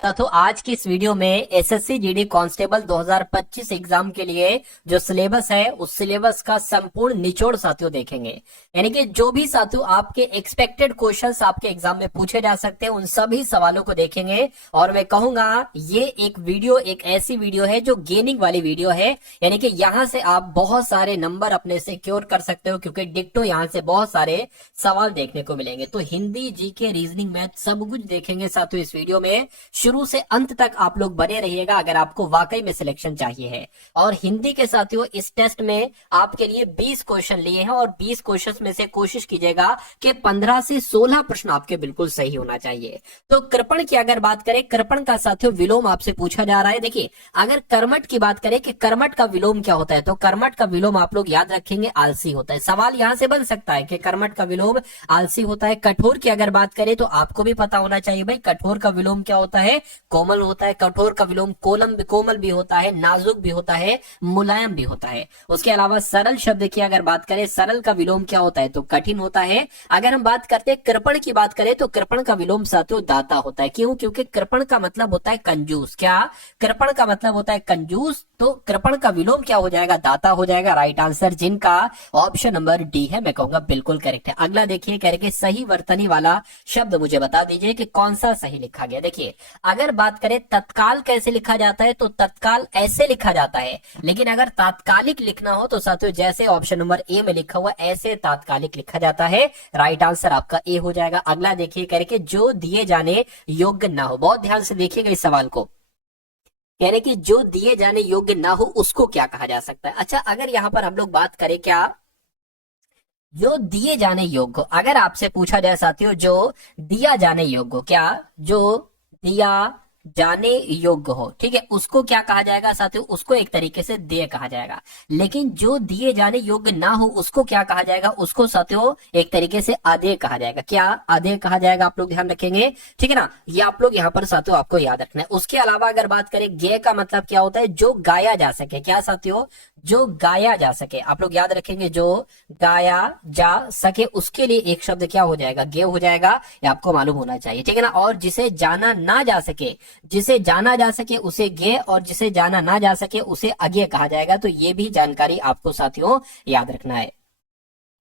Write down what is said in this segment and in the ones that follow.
तो आज की इस वीडियो में एसएससी जीडी कांस्टेबल 2025 एग्जाम के लिए जो सिलेबस है उस सिलेबस का संपूर्ण निचोड़ साथियों देखेंगे। यानी कि जो भी साथियों आपके एक्सपेक्टेड क्वेश्चंस आपके एग्जाम में पूछे जा सकते हैं उन सभी सवालों को देखेंगे। और मैं कहूंगा ये एक वीडियो एक ऐसी वीडियो है जो गेनिंग वाली वीडियो है, यानी कि यहां से आप बहुत सारे नंबर अपने सिक्योर कर सकते हो, क्योंकि डिक्टो यहां से बहुत सारे सवाल देखने को मिलेंगे। तो हिंदी, जीके, रीजनिंग, मैथ सब कुछ देखेंगे साथियों इस वीडियो में। शुरू से अंत तक आप लोग बने रहिएगा अगर आपको वाकई में सिलेक्शन चाहिए है। और हिंदी के साथियों इस टेस्ट में आपके लिए 20 क्वेश्चन लिए हैं और 20 क्वेश्चन में से कोशिश कीजिएगा कि 15 से 16 प्रश्न आपके बिल्कुल सही होना चाहिए। तो कृपण की अगर बात करें, कृपण का साथियों विलोम आपसे पूछा जा रहा है। देखिए, अगर कर्मठ की बात करें कि कर्मठ का विलोम क्या होता है, तो कर्मठ का विलोम आप लोग याद रखेंगे आलसी होता है। सवाल यहां से बन सकता है कि कर्मठ का विलोम आलसी होता है। कठोर की अगर बात करें तो आपको भी पता होना चाहिए भाई, कठोर का विलोम क्या होता है, कोमल होता है। कठोर का विलोम कोमल भी होता है, नाजुक भी होता है, मुलायम भी होता है। उसके अलावा सरल शब्द की अगर बात करें, सरल का विलोम क्या होता है, तो कठिन होता है। अगर हम बात करते हैं कृपण की बात करें तो कृपण का विलोम साथियों दाता होता है। क्यों? क्योंकि कृपण का मतलब होता है कंजूस। क्या? कृपण का मतलब होता है कंजूस। तो कृपण का विलोम क्या हो जाएगा? दाता हो जाएगा। राइट आंसर जिनका ऑप्शन नंबर डी है, मैं कहूंगा बिल्कुल करेक्ट है। अगला देखिए, कह रहे सही वर्तनी वाला शब्द मुझे बता दीजिए कि कौन सा सही लिखा गया। देखिए, अगर बात करें तत्काल कैसे लिखा जाता है, तो तत्काल ऐसे लिखा जाता है। लेकिन अगर तात्कालिक लिखना हो तो साथियों जैसे ऑप्शन नंबर ए में लिखा हुआ ऐसे तात्कालिक लिखा जाता है। राइट आंसर आपका ए हो जाएगा। अगला देखिए, करके जो दिए जाने योग्य ना हो। बहुत ध्यान से देखिएगा इस सवाल को। कह रहे कि जो दिए जाने योग्य ना हो उसको क्या कहा जा सकता है। अच्छा, अगर यहां पर हम लोग बात करें, क्या जो दिए जाने योग्य, अगर आपसे पूछा जाए साथियों जो दिया जाने योग्य, क्या जो दिया जाने योग्य हो, ठीक है, उसको क्या कहा जाएगा साथियों? उसको एक तरीके से देय कहा जाएगा। लेकिन जो दिए जाने योग्य ना हो उसको क्या कहा जाएगा? उसको साथियों एक तरीके से अदेय कहा जाएगा। क्या? अदेय कहा जाएगा। आप लोग ध्यान रखेंगे, ठीक है ना। ये आप लोग यहाँ पर साथियों आपको याद रखना है। उसके अलावा अगर बात करें, गेय का मतलब क्या होता है? जो गाया जा सके। क्या साथियों? जो गाया जा सके। आप लोग याद रखेंगे, जो गाया जा सके उसके लिए एक शब्द क्या हो जाएगा? गेय हो जाएगा। ये आपको मालूम होना चाहिए, ठीक है ना। और जिसे जाना ना जा सके, जिसे जाना जा सके उसे गेय, और जिसे जाना ना जा सके उसे अज्ञेय कहा जाएगा। तो ये भी जानकारी आपको साथियों याद रखना है।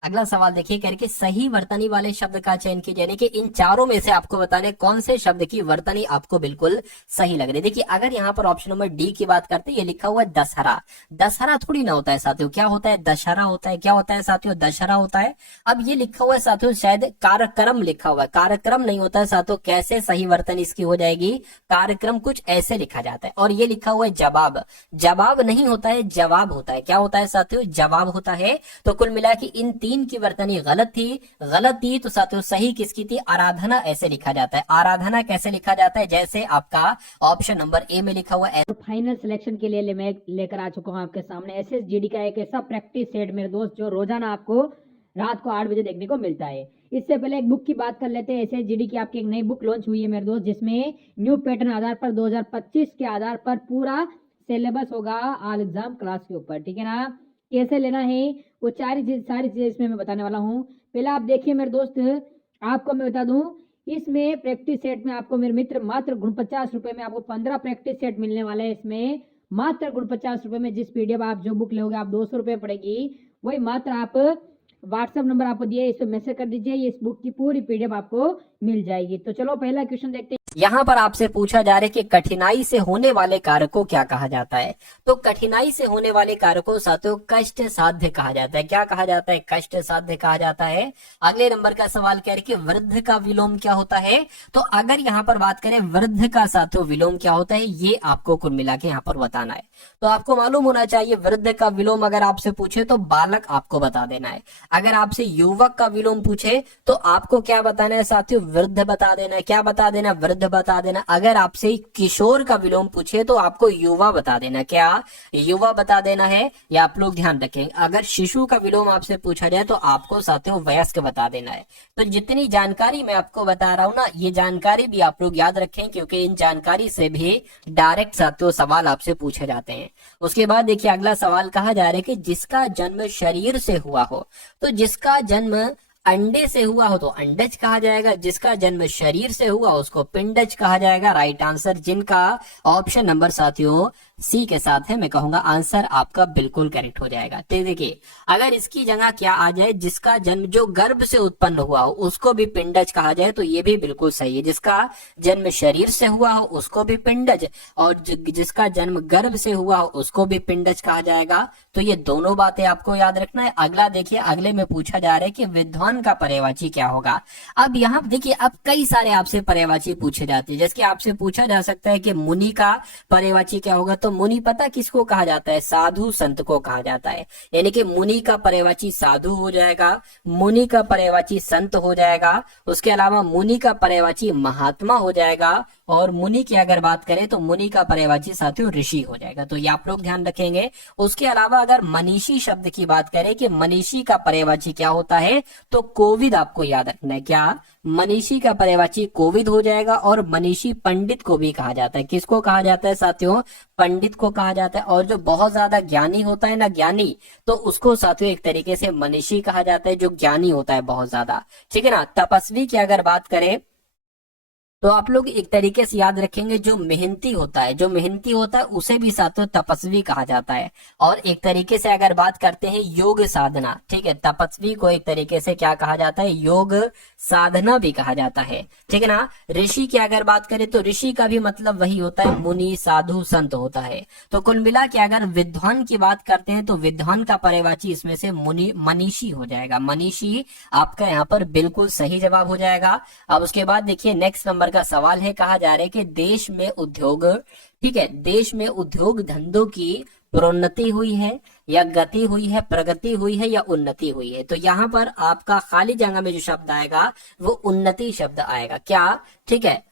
अगला सवाल देखिए, करके सही वर्तनी वाले शब्द का चयन कीजिए। यानी कि इन चारों में से आपको बताने कौन से शब्द की वर्तनी आपको बिल्कुल सही लग रही है। देखिए, अगर यहाँ पर ऑप्शन नंबर डी की बात करते हैं, ये लिखा हुआ है दशहरा। दशहरा थोड़ी ना होता है साथियों। क्या होता है? दशहरा होता है। क्या होता है साथियों? दशहरा होता है। अब ये लिखा हुआ है साथियों, शायद कार्यक्रम लिखा हुआ है। कार्यक्रम नहीं होता है साथियों। कैसे सही वर्तनी इसकी हो जाएगी? कार्यक्रम कुछ ऐसे लिखा जाता है। और ये लिखा हुआ है जवाब। जवाब नहीं होता है, जवाब होता है। क्या होता है साथियों? जवाब होता है। तो कुल मिला कि इन तीन की वर्तनी गलत थी। गलत थी तो साथियों सही किसकी थी? आराधना ऐसे लिखा जाता है। आराधना कैसे लिखा जाता है? जैसे आपका ऑप्शन नंबर ए में लिखा हुआ है। फाइनल सिलेक्शन के लिए मैं लेकर आ चुका हूं आपके सामने एसएसजीडी का एक ऐसा प्रैक्टिस सेट मेरे दोस्त, जो रोजाना आपको रात को 8 बजे देखने को मिलता है। इससे पहले एक बुक की बात कर लेते हैं। एसएसजीडी की आपकी एक नई बुक लॉन्च हुई है मेरे दोस्त, जिसमें न्यू पैटर्न आधार पर 2025 के आधार पर पूरा सिलेबस होगा ऑल एग्जाम क्लास के ऊपर, ठीक है ना। कैसे लेना है वो सारी चीजें इसमें मैं बताने वाला हूँ। पहले आप देखिए मेरे दोस्त, आपको मैं बता दूं, इसमें प्रैक्टिस सेट में आपको मेरे मित्र मात्र 49 रुपए में आपको 15 प्रैक्टिस सेट मिलने वाले हैं। इसमें मात्र 49 रुपए में जिस पीडीएफ आप जो बुक लोगे आप 200 रुपए पड़ेगी, वही मात्र आप व्हाट्सएप नंबर आपको दिए, इस पर मैसेज कर दीजिए, इस बुक की पूरी पीडीएफ आपको मिल जाएगी। तो चलो पहला क्वेश्चन देखते हैं। यहाँ पर आपसे पूछा जा रहा है कि कठिनाई से होने वाले कार्य को क्या कहा जाता है। तो कठिनाई से होने वाले कार्य को साथियों कष्ट साध्य कहा जाता है। क्या कहा जाता है? कष्ट साध्य कहा जाता है। अगले नंबर का सवाल कह रहे कि वृद्ध का विलोम क्या होता है। तो अगर यहाँ पर बात करें वृद्ध का साथियों विलोम क्या होता है, ये आपको कुल मिला के यहाँ पर बताना है। तो आपको मालूम होना चाहिए वृद्ध का विलोम अगर आपसे पूछे तो बालक आपको बता देना है। अगर आपसे युवक का विलोम पूछे तो आपको क्या बताना है साथियों? वृद्ध बता देना है। क्या बता देना? वृद्ध बता देना। अगर आपसे किशोर का विलोम पूछे तो आपको युवा बता देना। क्या? युवा बता देना है। या आप लोग ध्यान रखें, अगर शिशु का विलोम आपसे पूछा जाए तो आपको साथियों वयस्क बता देना है। तो जितनी जानकारी मैं आपको बता रहा हूं ना, ये जानकारी भी आप लोग याद रखें, क्योंकि इन जानकारी से भी डायरेक्ट साथियों सवाल आपसे पूछे जाते हैं। उसके बाद देखिए अगला सवाल कहा जा रहा है कि जिसका जन्म शरीर से हुआ हो। तो जिसका जन्म अंडे से हुआ हो तो अंडज कहा जाएगा, जिसका जन्म शरीर से हुआ उसको पिंडज कहा जाएगा। राइट आंसर जिनका ऑप्शन नंबर साथियों सी के साथ है, मैं कहूंगा आंसर आपका बिल्कुल करेक्ट हो जाएगा। तो देखिए अगर इसकी जगह क्या आ जाए, जिसका जन्म जो गर्भ से उत्पन्न हुआ हो उसको भी पिंडज कहा जाए, तो ये भी बिल्कुल सही है। जिसका जन्म शरीर से हुआ हो उसको भी पिंडज, और जिसका जन्म गर्भ से हुआ हो उसको भी पिंडज कहा जाएगा। तो ये दोनों बातें आपको याद रखना है। अगला देखिए, अगले में पूछा जा रहा है कि विद्वान का पर्यायवाची क्या होगा। अब यहाँ देखिए, अब कई सारे आपसे पर्यायवाची पूछे जाते हैं, जैसे कि आपसे पूछा जा सकता है कि मुनि का पर्यायवाची क्या होगा। तो मुनि पता किसको कहा जाता है, साधु संत को कहा जाता है। यानी कि मुनि का पर्यायवाची साधु हो जाएगा, मुनि का पर्यायवाची संत हो जाएगा, उसके अलावा मुनि का पर्यायवाची महात्मा हो जाएगा, और मुनि की अगर बात करें तो मुनि का पर्यायवाची साथियों ऋषि हो जाएगा। तो ये आप लोग ध्यान रखेंगे। उसके अलावा अगर मनीषी शब्द की बात करें कि मनीषी का पर्यायवाची क्या होता है, तो कोविद आपको याद रखना है। क्या मनीषी का पर्यायवाची कोविद हो जाएगा, और मनीषी पंडित को भी कहा जाता है। किसको कहा जाता है साथियों, पंडित को कहा जाता है। और जो बहुत ज्यादा ज्ञानी होता है ना, ज्ञानी, तो उसको साथियों एक तरीके से मनीषी कहा जाता है, जो ज्ञानी होता है बहुत ज्यादा, ठीक है ना। तपस्वी की अगर बात करें तो आप लोग एक तरीके से याद रखेंगे, जो मेहनती होता है, जो मेहनती होता है उसे भी साथियों तपस्वी कहा जाता है। और एक तरीके से अगर बात करते हैं योग साधना, ठीक है, तपस्वी को एक तरीके से क्या कहा जाता है, योग साधना भी कहा जाता है, ठीक है ना। ऋषि की अगर बात करें तो ऋषि का भी मतलब वही होता है, मुनि साधु संत होता है। तो कुल मिला के अगर विद्वान की बात करते हैं तो विद्वान का पर्यायवाची इसमें से मुनि मनीषी हो जाएगा। मनीषी आपका यहाँ पर बिल्कुल सही जवाब हो जाएगा। अब उसके बाद देखिए नेक्स्ट नंबर का सवाल है, कहा जा रहा है कि देश में उद्योग, ठीक है, देश में उद्योग धंधों की प्रोन्नति हुई है या गति हुई है, प्रगति हुई है या उन्नति हुई है। तो यहाँ पर आपका खाली जगह में जो शब्द आएगा वो उन्नति शब्द आएगा। क्या, ठीक है।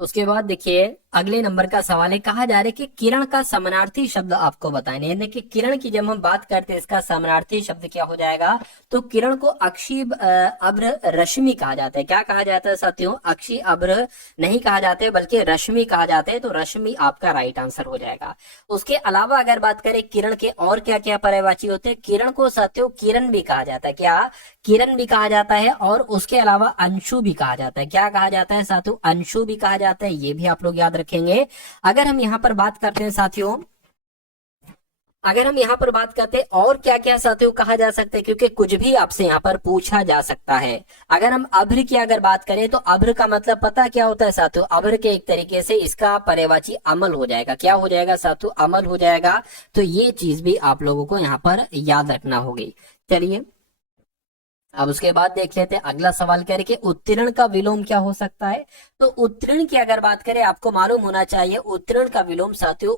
उसके बाद देखिए अगले नंबर का सवाल है, कहा जा रहा है कि किरण का समानार्थी शब्द आपको बताएं। यानी कि किरण की जब हम बात करते हैं इसका समानार्थी शब्द क्या हो जाएगा, तो किरण को अक्षी अभ्र रश्मि कहा जाता है। क्या कहा जाता है साथियों, अक्षी अभ्र नहीं कहा जाते है, बल्कि रश्मि कहा जाते हैं। तो रश्मि आपका राइट आंसर हो जाएगा। उसके अलावा अगर बात करें किरण के और क्या क्या पर्यायवाची होते हैं, किरण को साथियों किरण भी कहा जाता है। क्या, किरण भी कहा जाता है, और उसके अलावा अंशु भी कहा जाता है। क्या कहा जाता है साथियों, अंशु भी कहा जाता है। ये भी आप लोग याद रखेंगे। अगर हम यहाँ पर बात करते हैं साथियों, अगर हम यहाँ पर बात करते हैं और क्या क्या साथियों कहा जा सकता है, क्योंकि कुछ भी आपसे यहाँ पर पूछा जा सकता है। अगर हम अभ्र की अगर बात करें तो अभ्र का मतलब पता क्या होता है साथियों, अभ्र के एक तरीके से इसका पर्यायवाची अमल हो जाएगा। क्या हो जाएगा साथियों, अमल हो जाएगा। तो ये चीज भी आप लोगों को यहाँ पर याद रखना होगी। चलिए अब उसके बाद देख लेते हैं अगला सवाल कह रहे कि उत्तीर्ण का विलोम क्या हो सकता है। तो उत्तीर्ण की अगर बात करें, आपको मालूम होना चाहिए उत्तीर्ण का विलोम साथियों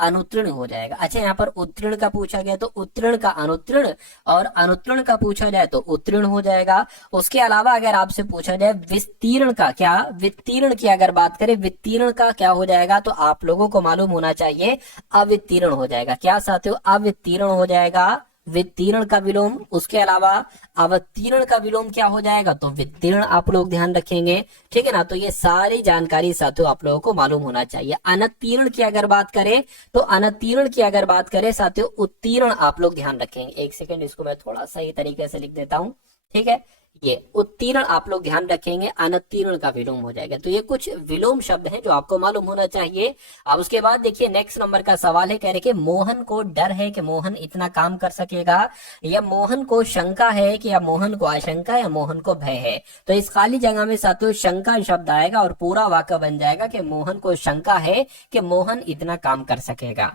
अनुत्तीर्ण हो जाएगा। अच्छा, यहाँ पर उत्तीर्ण का पूछा गया तो उत्तीर्ण का अनुत्तीर्ण, और अनुत्तीर्ण का पूछा जाए तो उत्तीर्ण हो जाएगा। उसके अलावा अगर आपसे पूछा जाए विस्तीर्ण का, क्या वित्तीर्ण की अगर बात करें, वित्तीर्ण का क्या हो जाएगा, तो आप लोगों को मालूम होना चाहिए अवित्तीर्ण हो जाएगा। क्या साथियों, अवित्तीर्ण हो जाएगा वित्तीर्ण का विलोम। उसके अलावा अवतीर्ण का विलोम क्या हो जाएगा, तो वित्तीर्ण आप लोग ध्यान रखेंगे, ठीक है ना। तो ये सारी जानकारी साथियों आप लोगों को मालूम होना चाहिए। अनतीर्ण की अगर बात करें तो अनतीर्ण की अगर बात करें साथियों उत्तीर्ण आप लोग ध्यान रखेंगे। एक सेकंड, इसको मैं थोड़ा सही तरीके से लिख देता हूं, ठीक है। ये उत्तीर्ण आप लोग ध्यान रखेंगे, अनतीर्ण का विलोम हो जाएगा। तो ये कुछ विलोम शब्द हैं जो आपको मालूम होना चाहिए। अब उसके बाद देखिए नेक्स्ट नंबर का सवाल है, कह रहे कि मोहन को डर है कि मोहन इतना काम कर सकेगा, या मोहन को शंका है कि, या मोहन को आशंका, या मोहन को भय है। तो इस खाली जगह में साथियों शंका शब्द आएगा और पूरा वाक्य बन जाएगा कि मोहन को शंका है कि मोहन इतना काम कर सकेगा।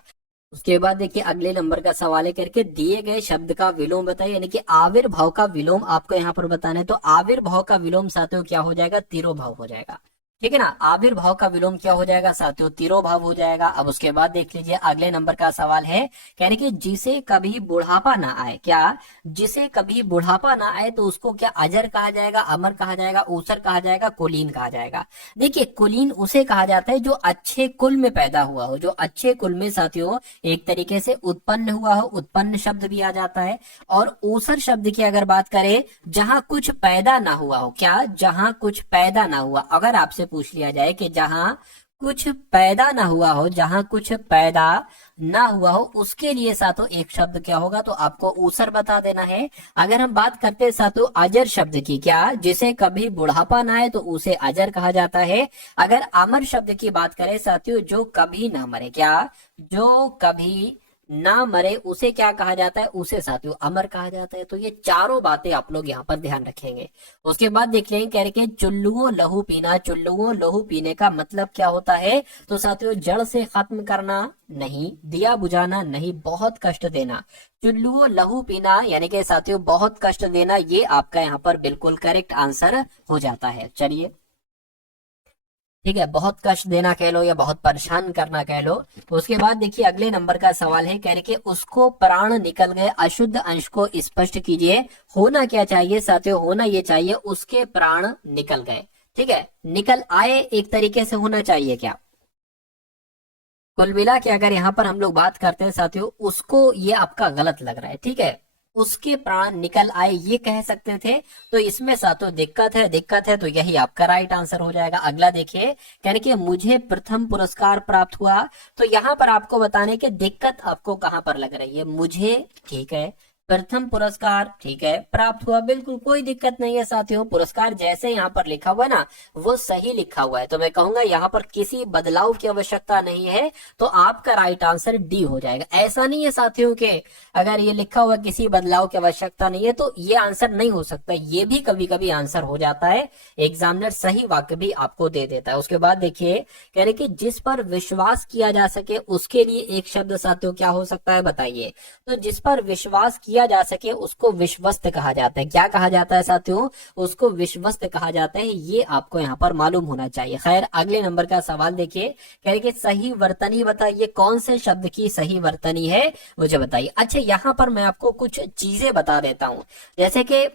उसके बाद देखिए अगले नंबर का सवाल है करके दिए गए शब्द का विलोम बताइए। यानी कि आविर्भाव का विलोम आपको यहाँ पर बताना है। तो आविर्भाव का विलोम साथियों क्या हो जाएगा, तिरोभाव हो जाएगा, ठीक है ना। आविर्भाव का विलोम क्या हो जाएगा साथियों, तिरोभाव हो जाएगा। अब उसके बाद देख लीजिए अगले नंबर का सवाल है, कहने कि जिसे कभी बुढ़ापा ना आए, क्या जिसे कभी बुढ़ापा ना आए तो उसको क्या अजर कहा जाएगा, अमर कहा जाएगा, ऊसर कहा जाएगा, कुलीन कहा जाएगा। देखिए कुलीन उसे कहा जाता है जो अच्छे कुल में पैदा हुआ हो, जो अच्छे कुल में साथियों एक तरीके से उत्पन्न हुआ हो, उत्पन्न शब्द भी आ जाता है। और ऊसर शब्द की अगर बात करें, जहां कुछ पैदा ना हुआ हो, क्या जहां कुछ पैदा ना हुआ। अगर आपसे पूछ लिया जाए कि जहां कुछ पैदा ना हुआ हो, जहां कुछ पैदा ना हुआ हो, उसके लिए साथों एक शब्द क्या होगा, तो आपको ऊसर बता देना है। अगर हम बात करते हैं साथों अजर शब्द की, क्या जिसे कभी बुढ़ापा ना आए तो उसे अजर कहा जाता है। अगर अमर शब्द की बात करें साथियों, जो कभी ना मरे, क्या जो कभी ना मरे उसे क्या कहा जाता है, उसे साथियों अमर कहा जाता है। तो ये चारों बातें आप लोग यहाँ पर ध्यान रखेंगे। उसके बाद देख लेंगे, कह रहे चुल्लुओं लहू पीना, चुल्लुओं लहू पीने का मतलब क्या होता है, तो साथियों जड़ से खत्म करना नहीं, दिया बुझाना नहीं, बहुत कष्ट देना। चुल्लुओं लहू पीना यानी कि साथियों बहुत कष्ट देना, ये आपका यहाँ पर बिल्कुल करेक्ट आंसर हो जाता है। चलिए ठीक है, बहुत कष्ट देना कह लो या बहुत परेशान करना कह लो। तो उसके बाद देखिए अगले नंबर का सवाल है, कह रहे कि उसको प्राण निकल गए, अशुद्ध अंश को स्पष्ट कीजिए। होना क्या चाहिए साथियों, होना ये चाहिए उसके प्राण निकल गए। ठीक है, निकल आए एक तरीके से होना चाहिए क्या। कुल मिला के अगर यहाँ पर हम लोग बात करते हैं साथियों, उसको ये आपका गलत लग रहा है। ठीक है, उसके प्राण निकल आए ये कह सकते थे, तो इसमें साथियों दिक्कत है, तो यही आपका राइट आंसर हो जाएगा। अगला देखिए, कहने कि मुझे प्रथम पुरस्कार प्राप्त हुआ, तो यहाँ पर आपको बताने की दिक्कत आपको कहाँ पर लग रही है। मुझे ठीक है, प्रथम पुरस्कार ठीक है, प्राप्त हुआ, बिल्कुल कोई दिक्कत नहीं है साथियों। पुरस्कार जैसे यहाँ पर लिखा हुआ है ना, वो सही लिखा हुआ है, तो मैं कहूंगा यहाँ पर किसी बदलाव की आवश्यकता नहीं है, तो आपका राइट आंसर डी हो जाएगा। ऐसा नहीं है साथियों के अगर ये लिखा हुआ किसी बदलाव की आवश्यकता नहीं है तो ये आंसर नहीं हो सकता, ये भी कभी कभी आंसर हो जाता है। एग्जामिनर सही वाक्य भी आपको दे देता है। उसके बाद देखिए, कह रहे कि जिस पर विश्वास किया जा सके उसके लिए एक शब्द साथियों क्या हो सकता है, बताइए। तो जिस पर विश्वास किया जा सके उसको विश्वस्त कहा जाता है। क्या कहा जाता है साथियों, उसको विश्वस्त कहा जाता है, ये आपको यहाँ पर मालूम होना चाहिए। खैर अगले नंबर का सवाल देखिए, कह रहे कि सही वर्तनी बताइए, कौन से शब्द की सही वर्तनी है मुझे बताइए। अच्छा यहाँ पर मैं आपको कुछ चीजें बता देता हूं, जैसे कि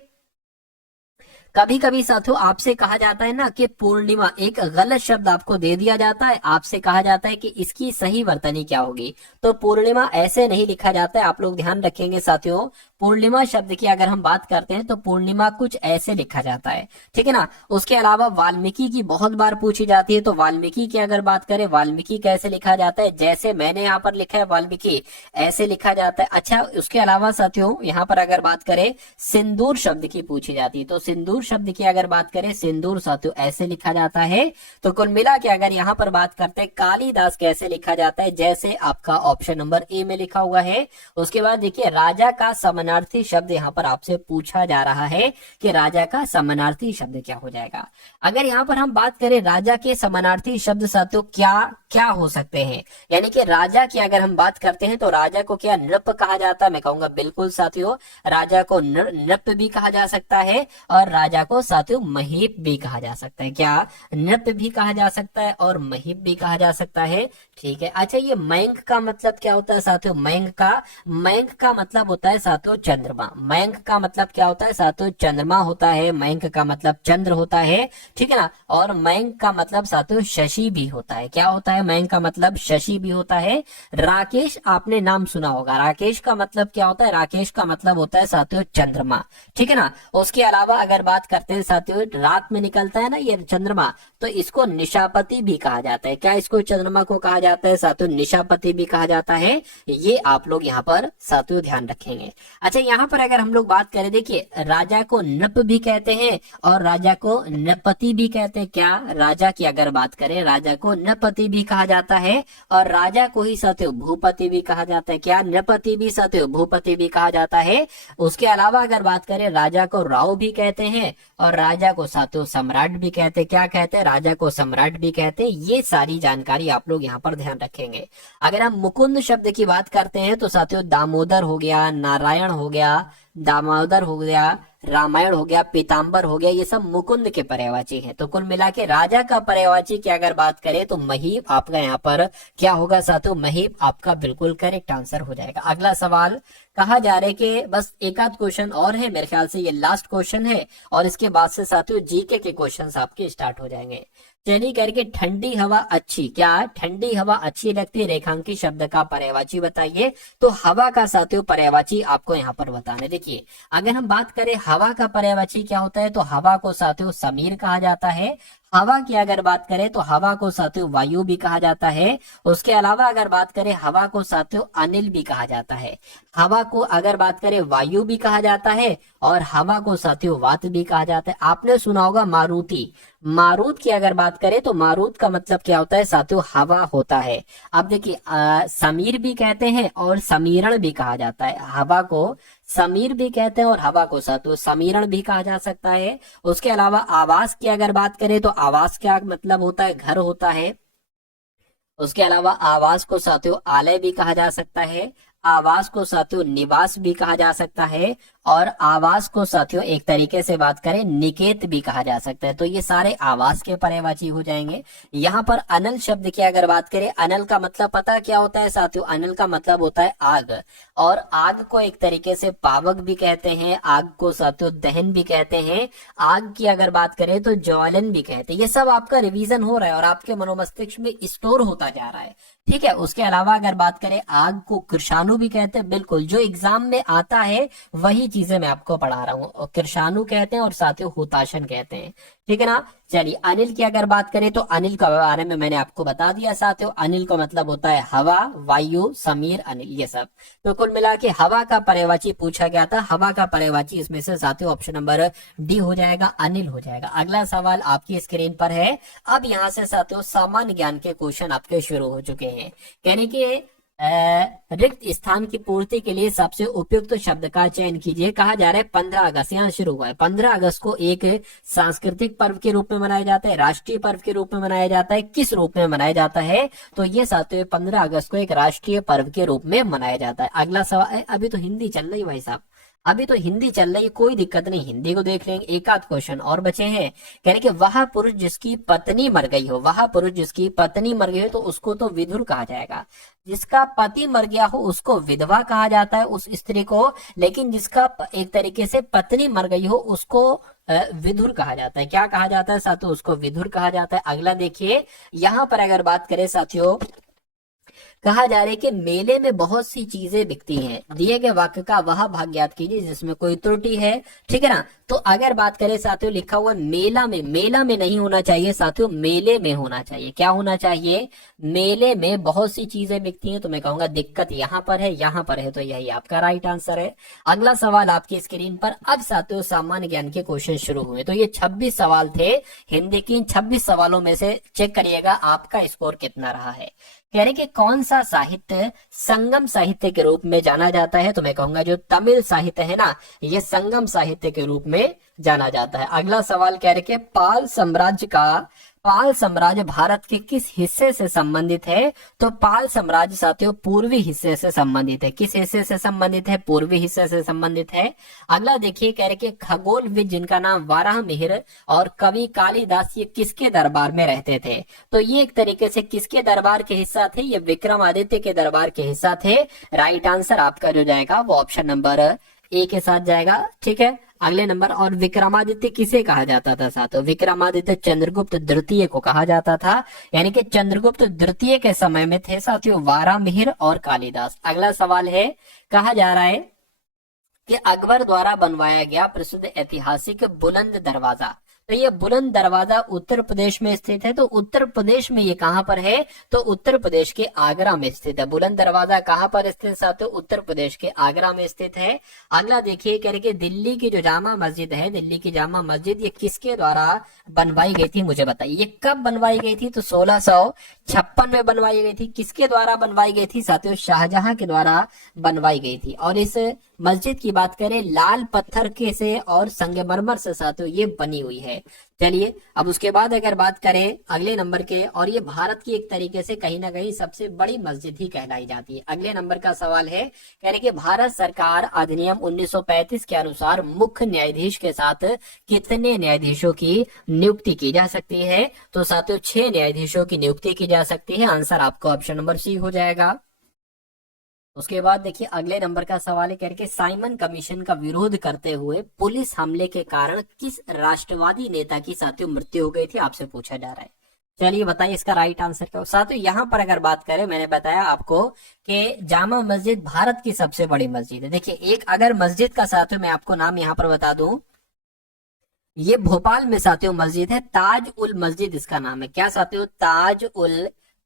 कभी कभी साथियों आपसे कहा जाता है ना कि पूर्णिमा, एक गलत शब्द आपको दे दिया जाता है, आपसे कहा जाता है कि इसकी सही वर्तनी क्या होगी। तो पूर्णिमा ऐसे नहीं लिखा जाता है, आप लोग ध्यान रखेंगे साथियों। पूर्णिमा शब्द की अगर हम बात करते हैं तो पूर्णिमा कुछ ऐसे लिखा जाता है, ठीक है ना। उसके अलावा वाल्मीकि की बहुत बार पूछी जाती है, तो वाल्मीकि की अगर बात करें, वाल्मीकि कैसे लिखा जाता है, जैसे मैंने यहाँ पर लिखा है वाल्मीकि ऐसे लिखा जाता है। अच्छा उसके अलावा साथियों यहाँ पर अगर बात करें सिंदूर शब्द की पूछी जाती है, तो सिंदूर शब्द की अगर बात करें, सिंदूर साथियों ऐसे लिखा जाता है। तो कुल मिला के अगर यहाँ पर बात करते हैं कालिदास कैसे लिखा जाता है, जैसे आपका ऑप्शन नंबर ए में लिखा हुआ है। उसके बाद देखिए राजा का समानार्थी शब्द यहाँ पर आपसे पूछा जा रहा है कि राजा का समानार्थी शब्द क्या हो जाएगा। अगर यहाँ पर हम बात करें राजा के समानार्थी शब्द साथियों क्या क्या हो सकते हैं, यानी कि राजा की अगर हम बात करते हैं तो राजा को क्या नृप कहा जाता है, मैं कहूंगा बिल्कुल साथियों राजा को नृप भी कहा जा सकता है और राजा को साथियों महीप भी कहा जा सकता है। क्या नृप भी कहा जा सकता है और महीप भी कहा जा सकता है, ठीक है। अच्छा ये मयंक का मतलब क्या होता है साथियों, मयंक का मतलब होता है साथियों चंद्रमा। मयंक का मतलब क्या होता है साथियों, चंद्रमा होता है। मयंक का मतलब चंद्र होता है, ठीक है ना। और मयंक का मतलब साथियों शशि भी होता है। क्या होता है, मयंक का मतलब शशि भी होता है। राकेश आपने नाम सुना होगा, राकेश का मतलब क्या होता है, राकेश का मतलब होता है साथियों चंद्रमा, ठीक है ना। उसके अलावा अगर बात करते हैं साथियों, रात में निकलता है ना ये चंद्रमा, तो इसको निशापति भी कहा जाता है। क्या इसको चंद्रमा को कहा जाता है साथियों, निशापति भी कहा जाता है। ये आप लोग यहाँ पर साथियों ध्यान रखेंगे। अच्छा यहाँ पर अगर हम लोग बात करें, देखिए राजा को नप भी कहते हैं और राजा को नपति भी कहते हैं। क्या राजा की अगर बात करें, राजा को नपति भी कहा जाता है और राजा को ही साथियों भूपति भी कहा जाता है। क्या नृपति भी साथियों भूपति भी कहा जाता है। उसके अलावा अगर बात करें, राजा को राव भी कहते हैं और राजा को साथियों सम्राट भी कहते हैं। क्या कहते हैं, राजा को सम्राट भी कहते हैं। ये सारी जानकारी आप लोग यहाँ पर ध्यान रखेंगे। अगर हम मुकुंद शब्द की बात करते हैं तो साथियों दामोदर हो गया, नारायण हो गया, दामोदर हो गया, रामायण हो गया, पीताम्बर हो गया, ये सब मुकुंद के पर्यायवाची हैं। तो कुल मिला के राजा का पर्यायवाची की अगर बात करें तो महीप आपका यहाँ पर क्या होगा साथियों, महीप आपका बिल्कुल करेक्ट आंसर हो जाएगा। अगला सवाल कहा जा रहा है कि बस एक आध क्वेश्चन और है, मेरे ख्याल से ये लास्ट क्वेश्चन है और इसके बाद से साथियों जीके के क्वेश्चंस आपके स्टार्ट हो जाएंगे। चलिए करके ठंडी हवा अच्छी, क्या ठंडी हवा अच्छी लगती है, रेखांकित शब्द का पर्यायवाची बताइए। तो हवा का साथियों पर्यायवाची आपको यहाँ पर बताने। देखिए अगर हम बात करें हवा का पर्यायवाची क्या होता है, तो हवा को साथियों समीर कहा जाता है। हवा की अगर बात करें तो हवा को साथियों वायु भी कहा जाता है। उसके अलावा अगर बात करें हवा को साथियों अनिल भी कहा जाता है। हवा को अगर बात करें वायु भी कहा जाता है और हवा को साथियों वात भी कहा जाता है। आपने सुना होगा मारुति, मारुत की अगर बात करें तो मारुत का मतलब क्या होता है साथियों, हवा होता है। अब देखिए समीर भी कहते हैं और समीरण भी कहा जाता है। हवा को समीर भी कहते हैं और हवा को साथियों समीरण भी कहा जा सकता है। उसके अलावा आवास की अगर बात करें तो आवास क्या मतलब होता है, घर होता है। उसके अलावा आवास को साथियों आलय भी कहा जा सकता है, आवास को साथियों निवास भी कहा जा सकता है और आवास को साथियों एक तरीके से बात करें निकेत भी कहा जा सकता है। तो ये सारे आवास के पर्यायवाची हो जाएंगे। यहाँ पर अनल शब्द की अगर बात करें, अनल का मतलब पता क्या होता है साथियों, अनल का मतलब होता है आग, और आग को एक तरीके से पावक भी कहते हैं, आग को साथियों दहन भी कहते हैं, आग की अगर बात करें तो ज्वलन भी कहते हैं। ये सब आपका रिवीजन हो रहा है और आपके मनोमस्तिष्क में स्टोर होता जा रहा है, ठीक है। उसके अलावा अगर बात करें आग को कृषाणु भी कहते हैं, बिल्कुल जो एग्जाम में आता है वही चीजें मैं आपको पढ़ा रहा हूँ। कृषाणु कहते हैं और साथियों हुताशन कहते हैं, ठीक है ना। चलिए अनिल की अगर बात करें तो अनिल के बारे में मैंने आपको बता दिया साथियों। अनिल का मतलब होता है हवा, वायु, समीर, अनिल, ये सब। तो कुल मिला के हवा का पर्यायवाची पूछा गया था। हवा का पर्यायवाची इसमें से साथियों ऑप्शन नंबर डी हो जाएगा, अनिल हो जाएगा। अगला सवाल आपकी स्क्रीन पर है। अब यहाँ से साथियों सामान्य ज्ञान के क्वेश्चन आपके शुरू हो चुके हैं। यानी कि रिक्त स्थान की पूर्ति के लिए सबसे उपयुक्त शब्द का चयन कीजिए। कहा जा रहा है 15 अगस्त यहाँ शुरू हुआ है। 15 अगस्त को एक सांस्कृतिक पर्व के रूप में मनाया जाता है, राष्ट्रीय पर्व के रूप में मनाया जाता है, किस रूप में मनाया जाता है, तो ये साथियों 15 अगस्त को एक राष्ट्रीय पर्व के रूप में मनाया जाता है। अगला सवाल, अभी तो हिंदी चल रही भाई साहब, अभी तो हिंदी चल रही, कोई दिक्कत नहीं, हिंदी को देख लेंगे। एक आध क्वेश्चन और बचे हैं। कहने कि वह पुरुष जिसकी पत्नी मर गई हो, वह पुरुष जिसकी पत्नी मर गई हो तो उसको तो विधुर कहा जाएगा। जिसका पति मर गया हो उसको विधवा कहा जाता है, उस स्त्री को। लेकिन जिसका एक तरीके से पत्नी मर गई हो उसको विधुर कहा जाता है। क्या कहा जाता है साथियों, उसको विधुर कहा जाता है। अगला देखिए, यहां पर अगर बात करें साथियों, कहा जा रहा है कि मेले में बहुत सी चीजें बिकती हैं। दिए गए वाक्य का वह भाग ज्ञात कीजिए जिसमें कोई त्रुटि है, ठीक है ना। तो अगर बात करें साथियों, लिखा हुआ मेला में, मेला में नहीं होना चाहिए साथियों, मेले में होना चाहिए। क्या होना चाहिए, मेले में बहुत सी चीजें बिकती हैं। तो मैं कहूंगा दिक्कत यहाँ पर है, यहाँ पर है, तो यही आपका राइट आंसर है। अगला सवाल आपकी स्क्रीन पर। अब साथियों सामान्य ज्ञान के क्वेश्चन शुरू हुए। तो ये 26 सवाल थे हिंदी की। 26 सवालों में से चेक करिएगा आपका स्कोर कितना रहा है। कह रहे कि कौन सा साहित्य संगम साहित्य के रूप में जाना जाता है, तो मैं कहूंगा जो तमिल साहित्य है ना, ये संगम साहित्य के रूप में जाना जाता है। अगला सवाल कह रहे कि पाल साम्राज्य भारत के किस हिस्से से संबंधित है, तो पाल साम्राज्य साथियों पूर्वी हिस्से से संबंधित है। किस हिस्से से संबंधित है, पूर्वी हिस्से से संबंधित है। अगला देखिए, कह रहे कि खगोलविद जिनका नाम वाराहमिहिर और कवि कालिदास, ये किसके दरबार में रहते थे, तो ये एक तरीके से किसके दरबार के हिस्सा थे, ये विक्रमादित्य के दरबार के हिस्सा थे। राइट आंसर आपका जो जाएगा वो ऑप्शन नंबर ए के साथ जाएगा, ठीक है। अगले नंबर, और विक्रमादित्य किसे कहा जाता था साथियों, विक्रमादित्य चंद्रगुप्त द्वितीय को कहा जाता था। यानी कि चंद्रगुप्त द्वितीय के समय में थे साथियों वाराहमिहिर और कालिदास। अगला सवाल है, कहा जा रहा है कि अकबर द्वारा बनवाया गया प्रसिद्ध ऐतिहासिक बुलंद दरवाजा, तो ये बुलंद दरवाजा उत्तर प्रदेश में स्थित है। तो उत्तर प्रदेश में ये कहां पर है, तो उत्तर प्रदेश के आगरा में स्थित है। बुलंद दरवाजा कहां पर स्थित साथियों, उत्तर प्रदेश के आगरा में स्थित है। अगला देखिए, कह रहे कि दिल्ली की जो जामा मस्जिद है, दिल्ली की जामा मस्जिद, ये किसके द्वारा बनवाई गई थी, मुझे बताइए। ये कब बनवाई गई थी, तो 1656 में बनवाई गई थी। किसके द्वारा बनवाई गई थी साथियों, शाहजहां के द्वारा बनवाई गई थी। और इस मस्जिद की बात करें, लाल पत्थर के से और संगमरमर से साथियों ये बनी हुई है। चलिए अब उसके बाद अगर बात करें अगले नंबर के, और ये भारत की एक तरीके से कहीं ना कहीं सबसे बड़ी मस्जिद ही कहलाई जाती है। अगले नंबर का सवाल है, कह रहे कि भारत सरकार अधिनियम 1935 के अनुसार मुख्य न्यायाधीश के साथ कितने न्यायाधीशों की नियुक्ति की जा सकती है, तो साथियों 6 न्यायाधीशों की नियुक्ति की जा सकती है। आंसर आपको ऑप्शन नंबर सी हो जाएगा। उसके बाद देखिए अगले नंबर का सवाल है, कह रहे कि साइमन कमीशन का विरोध करते हुए पुलिस हमले के कारण किस राष्ट्रवादी नेता की साथियों मृत्यु हो गई थी, आपसे पूछा जा रहा है। चलिए बताइए इसका राइट आंसर क्या हो। साथियों यहाँ पर अगर बात करें, मैंने बताया आपको कि जामा मस्जिद भारत की सबसे बड़ी मस्जिद है। देखिए एक अगर मस्जिद का साथियों मैं आपको नाम यहाँ पर बता दूं, ये भोपाल में साथियों मस्जिद है, ताज उल मस्जिद इसका नाम है। क्या साथियों?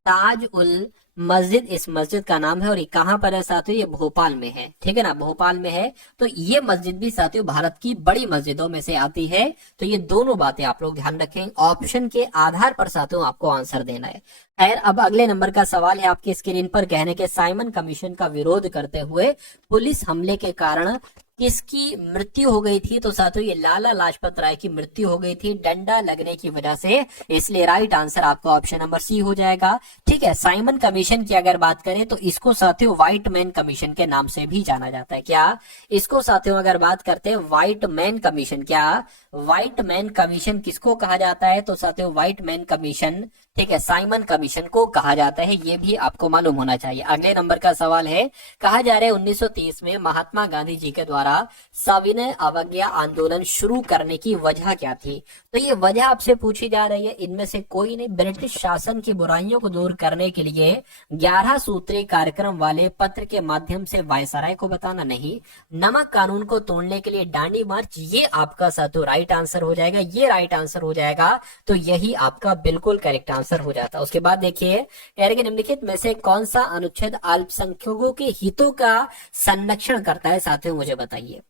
ताज उल मस्जिद इस मस्जिद का नाम है। और ये कहाँ पर है साथियों? ये भोपाल में है, ठीक है ना, भोपाल में है। तो ये मस्जिद भी साथियों भारत की बड़ी मस्जिदों में से आती है। तो ये दोनों बातें आप लोग ध्यान रखें, ऑप्शन के आधार पर साथियों आपको आंसर देना है। खैर, अब अगले नंबर का सवाल है आपकी स्क्रीन पर। कहने के साइमन कमीशन का विरोध करते हुए पुलिस हमले के कारण किसकी मृत्यु हो गई थी? तो साथियों ये लाला लाजपत राय की मृत्यु हो गई थी डंडा लगने की वजह से। इसलिए राइट आंसर आपका ऑप्शन नंबर सी हो जाएगा। ठीक है, साइमन कमीशन की अगर बात करें तो इसको साथियों व्हाइट मैन कमीशन के नाम से भी जाना जाता है। क्या इसको साथियों अगर बात करते हैं व्हाइट मैन कमीशन, क्या व्हाइट मैन कमीशन किसको कहा जाता है? तो साथियों व्हाइट मैन कमीशन, ठीक है, साइमन कमीशन को कहा जाता है। ये भी आपको मालूम होना चाहिए। अगले नंबर का सवाल है, कहा जा रहा है 1930 में महात्मा गांधी जी के द्वारा सविनय अवज्ञा आंदोलन शुरू करने की वजह क्या थी? तो ये वजह आपसे पूछी जा रही है, इनमें से कोई नहीं। ब्रिटिश शासन की बुराइयों को दूर करने के लिए 11 सूत्रीय कार्यक्रम वाले पत्र के माध्यम से वायसराय को बताना, नहीं। नमक कानून को तोड़ने के लिए दांडी मार्च, ये आपका साथियों राइट आंसर हो जाएगा। ये राइट आंसर हो जाएगा, तो यही आपका बिल्कुल करेक्ट आंसर हो जाता है। उसके बाद देखिए, कह रहे कि निम्नलिखित में से कौन सा अनुच्छेद अल्पसंख्यकों के हितों का संरक्षण करता है? साथियों मुझे बताइए।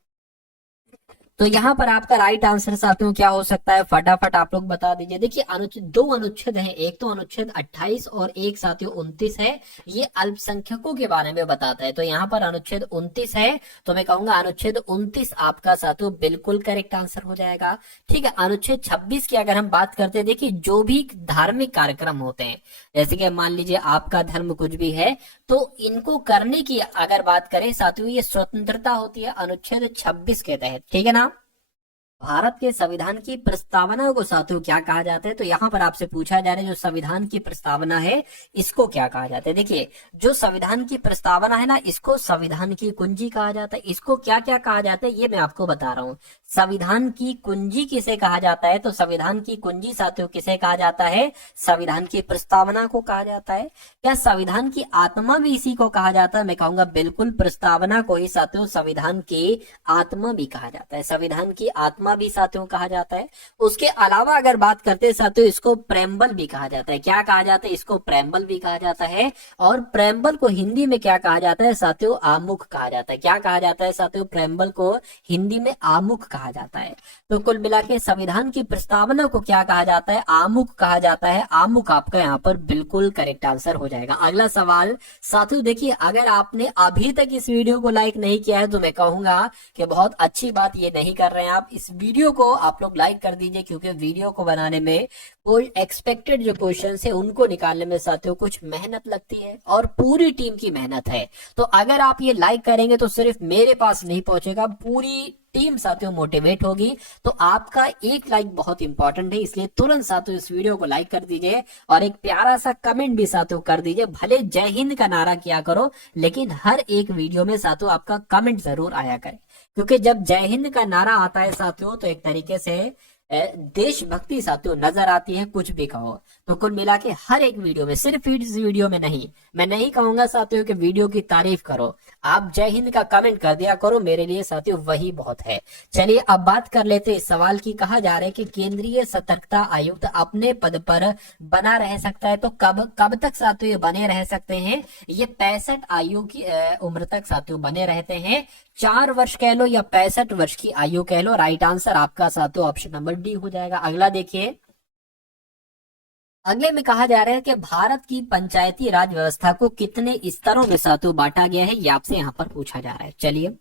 तो यहाँ पर आपका राइट आंसर साथियों क्या हो सकता है? फटाफट आप लोग बता दीजिए। देखिए अनुच्छेद, दो अनुच्छेद हैं, एक तो अनुच्छेद 28 और एक साथियों 29 है। ये अल्पसंख्यकों के बारे में बताता है। तो यहाँ पर अनुच्छेद 29 है, तो मैं कहूंगा अनुच्छेद 29 आपका साथियों बिल्कुल करेक्ट आंसर हो जाएगा। ठीक है, अनुच्छेद 26 की अगर हम बात करते हैं, देखिए जो भी धार्मिक कार्यक्रम होते हैं, जैसे कि मान लीजिए आपका धर्म कुछ भी है, तो इनको करने की अगर बात करें साथियों, ये स्वतंत्रता होती है अनुच्छेद 26 के तहत, ठीक है ना। भारत के संविधान की प्रस्तावना को साथियों क्या कहा जाता है? तो यहाँ पर आपसे पूछा जा रहा है जो संविधान की प्रस्तावना है इसको क्या कहा जाता है? देखिए जो संविधान की प्रस्तावना है ना, इसको संविधान की कुंजी कहा जाता है। इसको क्या क्या कहा जाता है ये मैं आपको बता रहा हूँ। संविधान की कुंजी किसे कहा जाता है? तो संविधान की कुंजी साथियों किसे कहा जाता है? संविधान की प्रस्तावना को कहा जाता है। क्या संविधान की आत्मा भी इसी को कहा जाता है? मैं कहूंगा बिल्कुल प्रस्तावना को ही साथियों संविधान की आत्मा भी कहा जाता है। संविधान की आत्मा भी साथियों कहा जाता है। उसके अलावा अगर बात करते हैं साथियों, इसको प्रेम्बल भी कहा जाता है। क्या कहा जाता है? इसको प्रेम्बल भी कहा जाता है। और प्रेम्बल को हिंदी में क्या कहा जाता है साथियों? आमुख कहा जाता है। क्या कहा जाता है साथियों? प्रेम्बल को हिंदी में आमुख कहा जाता है। तो कुल मिला के संविधान की प्रस्तावना को क्या कहा जाता है? आमुख कहा जाता है। आमुख आपका यहाँ पर बिल्कुल करेक्ट आंसर हो जाएगा। अगला सवाल साथियों देखिए, अगर आपने अभी तक इस वीडियो को लाइक नहीं किया है तो मैं कहूंगा कि बहुत अच्छी बात ये नहीं कर रहे हैं आप। इस वीडियो को आप लोग लाइक कर दीजिए, क्योंकि वीडियो को बनाने में कोई एक्सपेक्टेड जो क्वेश्चन है उनको निकालने में साथियों कुछ मेहनत लगती है और पूरी टीम की मेहनत है। तो अगर आप ये लाइक करेंगे तो सिर्फ मेरे पास नहीं पहुंचेगा, पूरी टीम साथियों मोटिवेट होगी। तो आपका एक लाइक बहुत इंपॉर्टेंट है, इसलिए तुरंत साथियों इस वीडियो को लाइक कर दीजिए और एक प्यारा सा कमेंट भी साथियों कर दीजिए। भले जय हिंद का नारा किया करो, लेकिन हर एक वीडियो में साथियों आपका कमेंट जरूर आया करे, क्योंकि जब जय हिंद का नारा आता है साथियों तो एक तरीके से देशभक्ति साथियों नजर आती है, कुछ भी कहो। तो कुल मिला के हर एक वीडियो में, सिर्फ इस वीडियो में नहीं, मैं नहीं कहूंगा साथियों कि वीडियो की तारीफ करो, आप जय हिंद का कमेंट कर दिया करो, मेरे लिए साथियों वही बहुत है। चलिए अब बात कर लेते हैं इस सवाल की। कहा जा रहा है कि केंद्रीय सतर्कता आयुक्त अपने पद पर बना रह सकता है, तो कब तक साथियों ये बने रह सकते हैं? ये 65 आयु की उम्र तक साथियों बने रहते हैं। 4 वर्ष कह लो या 65 वर्ष की आयु कह लो। राइट आंसर आपका साथियों ऑप्शन नंबर डी हो जाएगा। अगला देखिए, अगले में कहा जा रहा है कि भारत की पंचायती राज व्यवस्था को कितने स्तरों में साथियों बांटा गया है, ये आपसे यहाँ पर पूछा जा रहा है। चलिए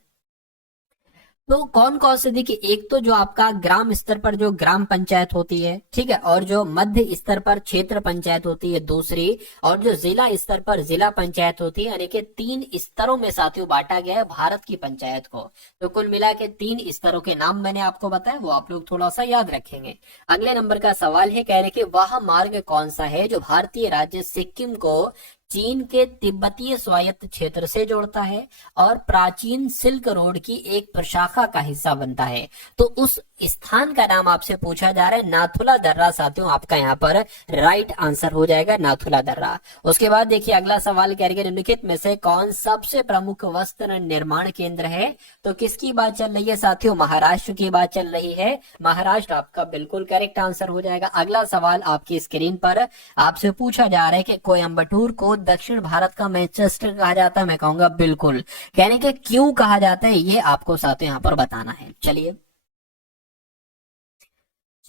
तो कौन कौन से, देखिए एक तो जो आपका ग्राम स्तर पर जो ग्राम पंचायत होती है, ठीक है, और जो मध्य स्तर पर क्षेत्र पंचायत होती है दूसरी, और जो जिला स्तर पर जिला पंचायत होती है, यानी कि 3 स्तरों में साथियों बांटा गया है भारत की पंचायत को। तो कुल मिला के 3 स्तरों के नाम मैंने आपको बताया, वो आप लोग थोड़ा सा याद रखेंगे। अगले नंबर का सवाल है, कह रहे कि वह मार्ग कौन सा है जो भारतीय राज्य सिक्किम को चीन के तिब्बतीय स्वायत्त क्षेत्र से जोड़ता है और प्राचीन सिल्क रोड की एक प्रशाखा का हिस्सा बनता है। तो उस स्थान का नाम आपसे पूछा जा रहा है नाथुला दर्रा। साथियों आपका यहाँ पर राइट आंसर हो जाएगा नाथुला दर्रा। उसके बाद देखिए अगला सवाल कह रही है निम्नलिखित में से कौन सबसे प्रमुख वस्त्र निर्माण केंद्र है। तो किसकी बात चल रही है साथियों, महाराष्ट्र की बात चल रही है। महाराष्ट्र आपका बिल्कुल करेक्ट आंसर हो जाएगा। अगला सवाल आपकी स्क्रीन पर आपसे पूछा जा रहा है कि कोयम्बटूर को दक्षिण भारत का मैनचेस्टर कहा जाता है। मैं कहूंगा बिल्कुल, कहने के क्यों कहा जाता है ये आपको साथियों यहाँ पर बताना है। चलिए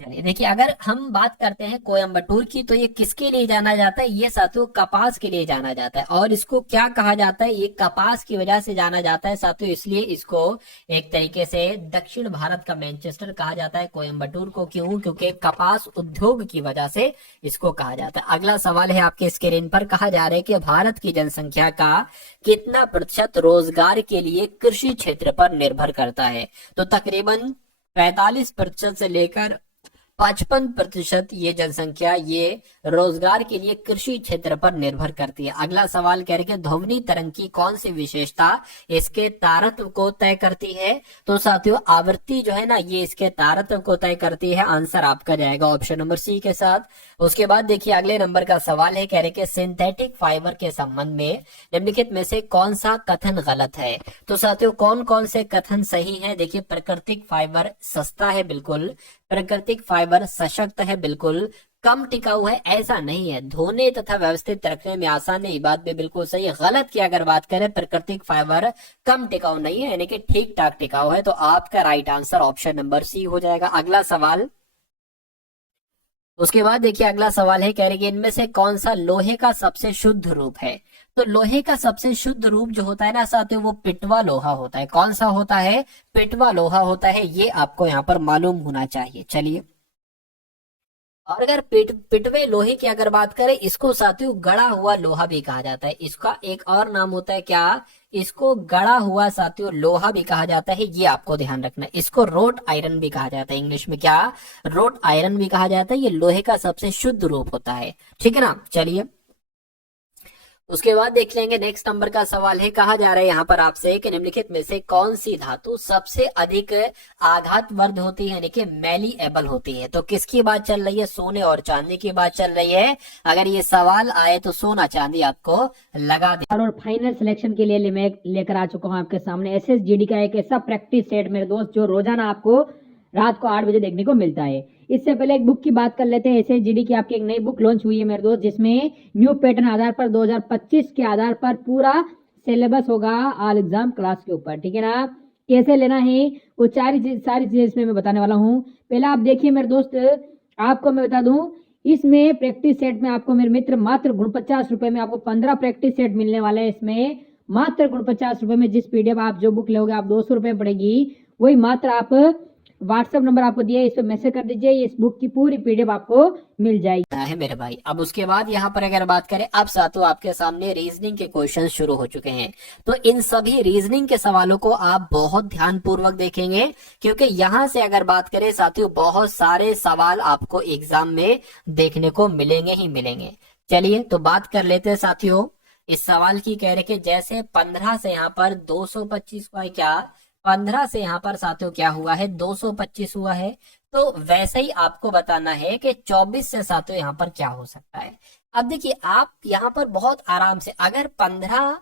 देखिए अगर हम बात करते हैं कोयम्बटूर की तो ये किसके लिए जाना जाता है, ये साथियों कपास के लिए जाना जाता है। और इसको क्या कहा जाता है, ये कपास की वजह से जाना जाता है साथियों, इसलिए इसको एक तरीके से दक्षिण भारत का मैनचेस्टर कहा जाता है कोयम्बटूर को। क्यों, क्योंकि कपास उद्योग की वजह से इसको कहा जाता है। अगला सवाल है आपके स्क्रीन पर, कहा जा रहा है कि भारत की जनसंख्या का कितना प्रतिशत रोजगार के लिए कृषि क्षेत्र पर निर्भर करता है। तो तकरीबन 45% से लेकर 55% ये जनसंख्या ये रोजगार के लिए कृषि क्षेत्र पर निर्भर करती है। अगला सवाल कह रहे हैं ध्वनि तरंग की कौन सी विशेषता इसके तारतम्य को तय करती है। तो साथियों आवृत्ति जो है ना ये इसके तारतम्य को तय करती है। आंसर आपका जाएगा ऑप्शन नंबर सी के साथ। उसके बाद देखिए अगले नंबर का सवाल है, कह रहे कि सिंथेटिक फाइबर के संबंध में निम्नलिखित में से कौन सा कथन गलत है। तो साथियों कौन कौन से कथन सही है, देखिए प्राकृतिक फाइबर सस्ता है, बिल्कुल। प्राकृतिक फाइबर सशक्त है, बिल्कुल। कम टिकाऊ है, ऐसा नहीं है। धोने तथा व्यवस्थित रखने में आसान है, ये बात भी बिल्कुल सही है। गलत की अगर बात करें प्राकृतिक फाइबर कम टिकाऊ नहीं है, यानी कि ठीक ठाक टिकाऊ है। तो आपका right answer option number C हो जाएगा। अगला सवाल, उसके बाद देखिए अगला सवाल है, कह रहे कि इनमें से कौन सा लोहे का सबसे शुद्ध रूप है। तो लोहे का सबसे शुद्ध रूप जो होता है ना साथियों वो पिटवा लोहा होता है। कौन सा होता है, पिटवा लोहा होता है, ये आपको यहाँ पर मालूम होना चाहिए। चलिए और अगर पिटवे लोहे की अगर बात करें, इसको साथियों गड़ा हुआ लोहा भी कहा जाता है। इसका एक और नाम होता है क्या, इसको गड़ा हुआ साथियों लोहा भी कहा जाता है, ये आपको ध्यान रखना है। इसको रोट आयरन भी कहा जाता है, इंग्लिश में क्या, रोट आयरन भी कहा जाता है। ये लोहे का सबसे शुद्ध रूप होता है, ठीक है ना। चलिए उसके बाद देख लेंगे नेक्स्ट नंबर का सवाल है, कहा जा रहा है यहाँ पर आपसे कि निम्नलिखित में से कौन सी धातु सबसे अधिक आघातवर्ध होती है, यानी कि मैलीएबल होती है। तो किसकी बात चल रही है, सोने और चांदी की बात चल रही है। अगर ये सवाल आए तो सोना चांदी आपको लगा दे। और फाइनल सिलेक्शन के लिए मैं लेकर आ चुका हूँ आपके सामने एसएसजीडी का एक ऐसा प्रैक्टिस सेट मेरे दोस्त जो रोजाना आपको रात को 8 बजे देखने को मिलता है। इससे पहले एक बुक की बात कर लेते हैं। एसएसजीडी की आपकी एक नई बुक लॉन्च हुई है मेरे दोस्त, जिसमें न्यू पैटर्न आधार पर 2025 के आधार पर पूरा सिलेबस होगा ऑल एग्जाम क्लास के ऊपर, ठीक है ना। कैसे लेना है वो सारी चीजें इसमें मैं बताने वाला हूँ। पहले आप देखिए मेरे दोस्त, आपको मैं बता दूं इसमें प्रैक्टिस सेट में आपको मेरे मित्र मात्र 49 रुपए में आपको 15 प्रैक्टिस सेट मिलने वाले हैं। इसमें मात्र 49 रुपए में जिस पीडीएफ आप जो बुक लोगे आप 200 रुपए पड़ेगी, वही मात्र आप व्हाट्सएप नंबर आपको दिया है, इस पर मैसेज कर दीजिए, इस बुक की पूरी पीडीएफ आपको मिल जाएगी है मेरे भाई। अब उसके बाद यहाँ पर अगर बात करें, अब साथियों आपके सामने रीजनिंग के क्वेश्चन शुरू हो चुके हैं। तो इन सभी रीजनिंग के सवालों को आप बहुत ध्यान पूर्वक देखेंगे, क्योंकि यहाँ से अगर बात करें साथियों बहुत सारे सवाल आपको एग्जाम में देखने को मिलेंगे ही मिलेंगे। चलिए तो बात कर लेते हैं साथियों इस सवाल की। कह रहे कि जैसे 15 से यहाँ पर 225 हुआ है, क्या 15 से यहाँ पर साथियों क्या हुआ है, 225 हुआ है। तो वैसे ही आपको बताना है कि 24 से साथियों यहाँ पर क्या हो सकता है। अब देखिए आप यहाँ पर बहुत आराम से अगर 15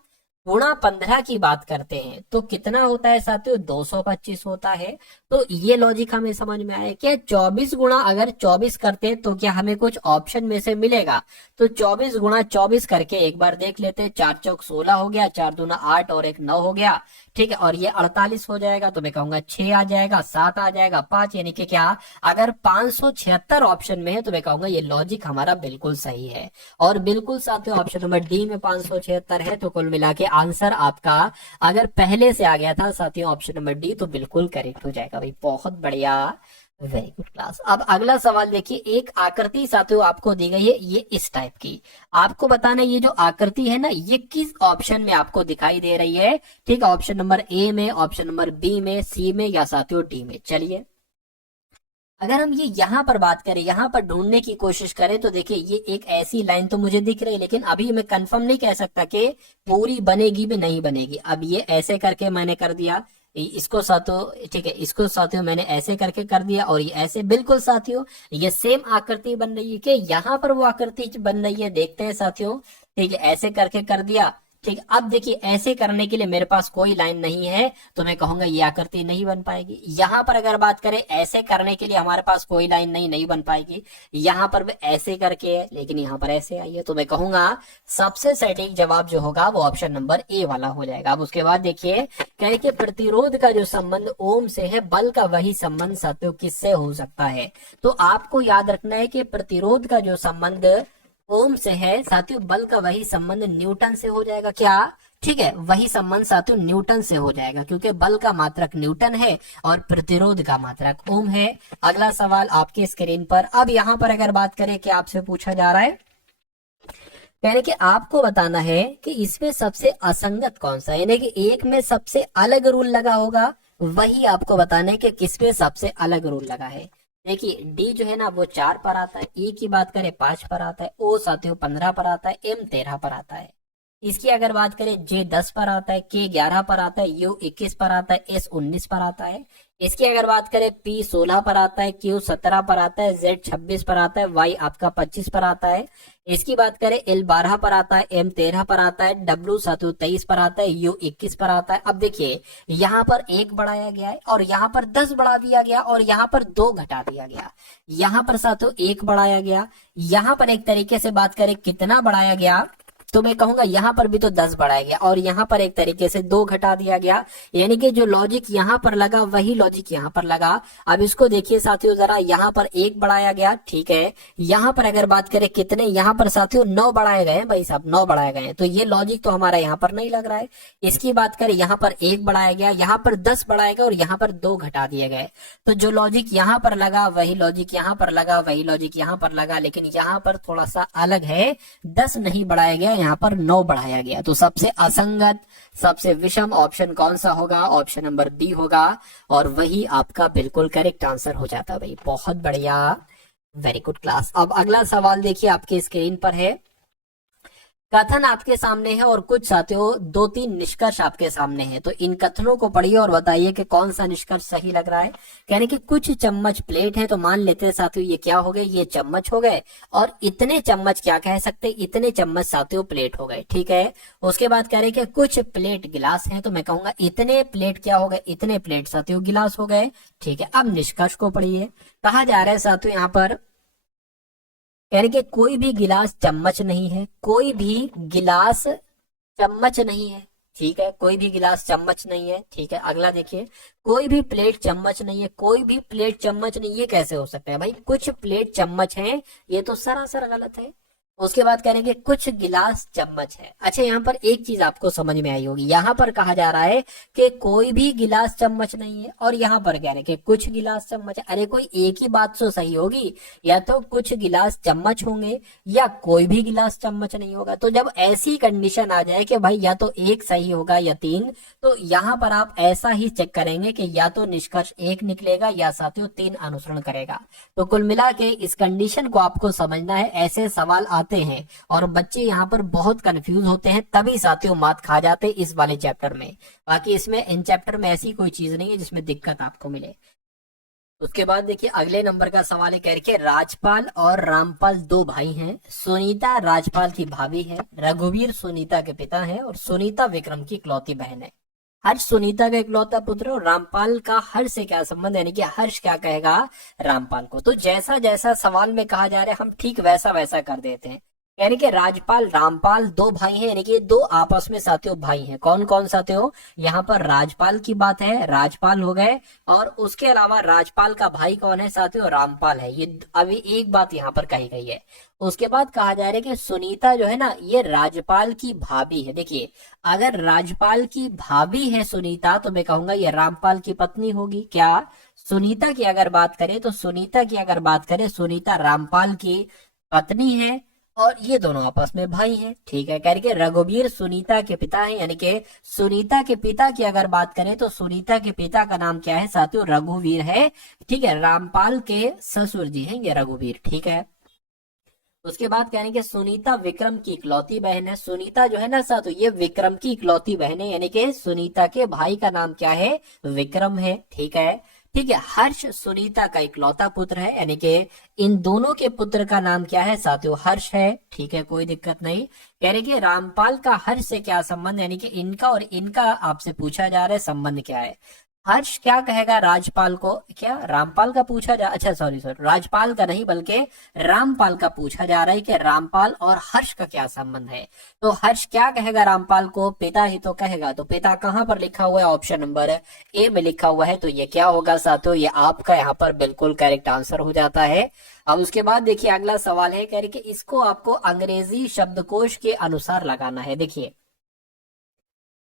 गुणा 15 की बात करते हैं तो कितना होता है साथियों, 225 होता है। तो ये लॉजिक हमें समझ में आया। क्या 24 गुणा अगर 24 करते हैं तो क्या हमें कुछ ऑप्शन में से मिलेगा। तो 24 गुणा 24 करके एक बार देख लेते हैं। 4 चौक 16 हो गया, 4 दूना 8 और 1 9 हो गया, ठीक है। और ये 48 हो जाएगा, तो मैं कहूंगा 6 आ जाएगा, 7 आ जाएगा, 5, यानी कि क्या अगर 576 ऑप्शन में है तो मैं कहूंगा ये लॉजिक हमारा बिल्कुल सही है। और बिल्कुल साथियों ऑप्शन नंबर डी में 576 है। तो कुल मिला के आंसर आपका अगर पहले से आ गया था साथियों ऑप्शन नंबर डी तो बिल्कुल करेक्ट हो जाएगा भाई। बहुत बढ़िया, वेरी गुड क्लास। अब अगला सवाल देखिए, एक आकृति साथियों आपको दी गई है ये इस टाइप की। आपको बताना ये जो आकृति है ना ये किस ऑप्शन में आपको दिखाई दे रही है, ठीक है। ऑप्शन नंबर ए में, ऑप्शन नंबर बी में, सी में या साथियों डी में। चलिए अगर हम ये यहाँ पर बात करें, यहाँ पर ढूंढने की कोशिश करें, तो देखिए ये एक ऐसी लाइन तो मुझे दिख रही है, लेकिन अभी मैं कंफर्म नहीं कह सकता कि पूरी बनेगी भी नहीं बनेगी। अब ये ऐसे करके मैंने कर दिया, इसको साथियों, ठीक है, इसको साथियों मैंने ऐसे करके कर दिया, और ये ऐसे बिल्कुल साथियों ये सेम आकृति बन रही है कि यहाँ पर वो आकृति बन रही है। देखते हैं साथियों, ठीक है, ऐसे करके कर दिया, ठीक है। अब देखिए ऐसे करने के लिए मेरे पास कोई लाइन नहीं है, तो मैं कहूंगा ये आकृति नहीं बन पाएगी। यहां पर अगर बात करें, ऐसे करने के लिए हमारे पास कोई लाइन नहीं बन पाएगी। यहां पर भी ऐसे करके है, लेकिन यहां पर ऐसे आई है, तो मैं कहूंगा सबसे सटीक जवाब जो होगा वो ऑप्शन नंबर ए वाला हो जाएगा। अब उसके बाद देखिए कहे कि प्रतिरोध का जो संबंध ओम से है, बल का वही संबंध साथियों किससे हो सकता है। तो आपको याद रखना है कि प्रतिरोध का जो संबंध ओम से है साथियों, बल का वही संबंध न्यूटन से हो जाएगा। क्या? ठीक है, वही संबंध साथियों न्यूटन से हो जाएगा, क्योंकि बल का मात्रक न्यूटन है और प्रतिरोध का मात्रक ओम है। अगला सवाल आपके स्क्रीन पर। अब यहाँ पर अगर बात करें कि आपसे पूछा जा रहा है, यानी कि आपको बताना है कि इसमें सबसे असंगत कौन सा है, यानी कि एक में सबसे अलग रूल लगा होगा, वही आपको बताना है कि किसमें सबसे अलग रूल लगा है। देखिए डी जो है ना वो 4 पर आता है, ई की बात करें 5 पर आता है, ओ साथियों 15 पर आता है, एम 13 पर आता है। इसकी अगर बात करें, जे 10 पर आता है, के 11 पर आता है, यू 21 पर आता है, एस 19 पर आता है। इसकी अगर बात करें, पी 16 पर आता है, क्यू 17 पर आता है, जेड 26 पर आता है, वाई आपका 25 पर आता है। इसकी बात करें, एल 12 पर आता है, एम 13 पर आता है, डब्ल्यू साथियों 23 पर आता है, यू 21 पर आता है। अब देखिए यहाँ पर 1 बढ़ाया गया है, और यहाँ पर 10 बढ़ा दिया गया, और यहाँ पर 2 घटा दिया गया। यहाँ पर साथियों 1 बढ़ाया गया, यहाँ पर एक तरीके से बात करें कितना बढ़ाया गया, तो मैं कहूंगा यहाँ पर भी तो 10 बढ़ाया गया, और यहाँ पर एक तरीके से 2 घटा दिया गया। यानी कि जो लॉजिक यहाँ पर लगा वही लॉजिक यहाँ पर लगा। अब इसको देखिए साथियों जरा, यहाँ पर 1 बढ़ाया गया, ठीक है। यहाँ पर अगर बात करें कितने, यहाँ पर साथियों 9 बढ़ाए गए हैं भाई साहब, 9 बढ़ाए गए हैं, तो ये लॉजिक तो हमारा यहाँ पर नहीं लग रहा है। इसकी बात करें, यहाँ पर 1 बढ़ाया गया, यहाँ पर 10 बढ़ाया गया, और यहाँ पर 2 घटा दिए गए। तो जो लॉजिक यहाँ पर लगा वही लॉजिक यहाँ पर लगा, वही लॉजिक यहाँ पर लगा, लेकिन यहाँ पर थोड़ा सा अलग है, 10 नहीं बढ़ाया गया, यहाँ पर 9 बढ़ाया गया। तो सबसे असंगत, सबसे विषम ऑप्शन कौन सा होगा? ऑप्शन नंबर बी होगा, और वही आपका बिल्कुल करेक्ट आंसर हो जाता है भाई। बहुत बढ़िया, वेरी गुड क्लास। अब अगला सवाल देखिए आपके स्क्रीन पर है। कथन आपके सामने है और कुछ साथियों 2-3 निष्कर्ष आपके सामने है, तो इन कथनों को पढ़िए और बताइए कि कौन सा निष्कर्ष सही लग रहा है। यानी कि कुछ चम्मच प्लेट है, तो मान लेते हैं साथियों ये क्या हो गए, ये चम्मच हो गए, और इतने चम्मच क्या कह सकते, इतने चम्मच साथियों प्लेट हो गए, ठीक है। उसके बाद कह रहे कि कुछ प्लेट गिलास है, तो मैं कहूंगा इतने प्लेट क्या हो गए, इतने प्लेट साथियों गिलास हो गए, ठीक है। अब निष्कर्ष को पढ़िए। कहा जा रहा है साथियों यहाँ पर, यानी कि कोई भी गिलास चम्मच नहीं है, कोई भी गिलास चम्मच नहीं है, ठीक है, कोई भी गिलास चम्मच नहीं है, ठीक है। अगला देखिए, कोई भी प्लेट चम्मच नहीं है, कोई भी प्लेट चम्मच नहीं, ये कैसे हो सकता है भाई, कुछ प्लेट चम्मच है, ये तो सरासर गलत है। उसके बाद करेंगे कुछ गिलास चम्मच है। अच्छा, यहाँ पर एक चीज आपको समझ में आई होगी, यहाँ पर कहा जा रहा है कि कोई भी गिलास चम्मच नहीं है, और यहाँ पर कह रहे कि कुछ गिलास चम्मच है। अरे कोई एक ही बात तो सही होगी, या तो कुछ गिलास चम्मच होंगे या कोई भी गिलास चम्मच नहीं होगा। तो जब ऐसी कंडीशन आ जाए कि भाई या तो एक सही होगा या 3, तो यहाँ पर आप ऐसा ही चेक करेंगे कि या तो निष्कर्ष 1 निकलेगा या साथियों 3 अनुसरण करेगा। तो कुल मिला के इस कंडीशन को आपको समझना है। ऐसे सवाल आते हैं और बच्चे यहाँ पर बहुत कंफ्यूज होते हैं, तभी साथियों मात खा जाते हैं इस वाले चैप्टर में। बाकी इसमें इन चैप्टर में ऐसी कोई चीज नहीं है जिसमें दिक्कत आपको मिले। उसके बाद देखिए अगले नंबर का सवाल है, कह रहे राजपाल और रामपाल 2 भाई हैं। सुनीता राजपाल की भाभी है, रघुवीर सुनीता के पिता है, और सुनीता विक्रम की इकलौती बहन है। हर्ष सुनीता का इकलौता पुत्र, और रामपाल का हर्ष से क्या संबंध, यानी कि हर्ष क्या कहेगा रामपाल को। तो जैसा जैसा सवाल में कहा जा रहा है हम ठीक वैसा वैसा कर देते हैं। यानी कि राजपाल रामपाल 2 भाई हैं, यानी कि 2 आपस में साथियों भाई हैं। कौन कौन साथियों, यहाँ पर राजपाल की बात है, राजपाल हो गए, और उसके अलावा राजपाल का भाई कौन है साथियों, रामपाल है। ये अभी एक बात यहाँ पर कही गई है। उसके बाद कहा जा रहा है कि सुनीता जो है ना ये राजपाल की भाभी है। देखिए अगर राजपाल की भाभी है सुनीता, तो मैं कहूंगा ये रामपाल की पत्नी होगी। क्या सुनीता की अगर बात करें, तो सुनीता की अगर बात करें, सुनीता रामपाल की पत्नी है, और ये दोनों आपस में भाई हैं, ठीक है। कह रहे कि रघुवीर सुनीता के पिता है, यानी कि सुनीता के पिता की अगर बात करें तो सुनीता के पिता का नाम क्या है साथियों, रघुवीर है, ठीक है। रामपाल के ससुर जी हैं ये रघुवीर, ठीक है। उसके बाद कह रहे कि सुनीता विक्रम की इकलौती बहन है। सुनीता जो है ना साथियों ये विक्रम की इकलौती बहन है, यानी कि सुनीता के भाई का नाम क्या है, विक्रम है, ठीक है। ठीक है, हर्ष सुनीता का इकलौता पुत्र है, यानी कि इन दोनों के पुत्र का नाम क्या है साथियों, हर्ष है, ठीक है, कोई दिक्कत नहीं। कह रहे कि रामपाल का हर्ष से क्या संबंध, यानी कि इनका और इनका आपसे पूछा जा रहा है संबंध क्या है। हर्ष क्या कहेगा राजपाल को, क्या रामपाल का पूछा जा, अच्छा सॉरी राजपाल का नहीं बल्कि रामपाल का पूछा जा रहा है कि रामपाल और हर्ष का क्या संबंध है। तो हर्ष क्या कहेगा रामपाल को, पिता ही तो कहेगा। तो पिता कहां पर लिखा हुआ है, ऑप्शन नंबर ए में लिखा हुआ है। तो ये क्या होगा साथियों, ये आपका यहाँ पर बिल्कुल करेक्ट आंसर हो जाता है। अब उसके बाद देखिए अगला सवाल है, कह रहे कि इसको आपको अंग्रेजी शब्दकोश के अनुसार लगाना है। देखिए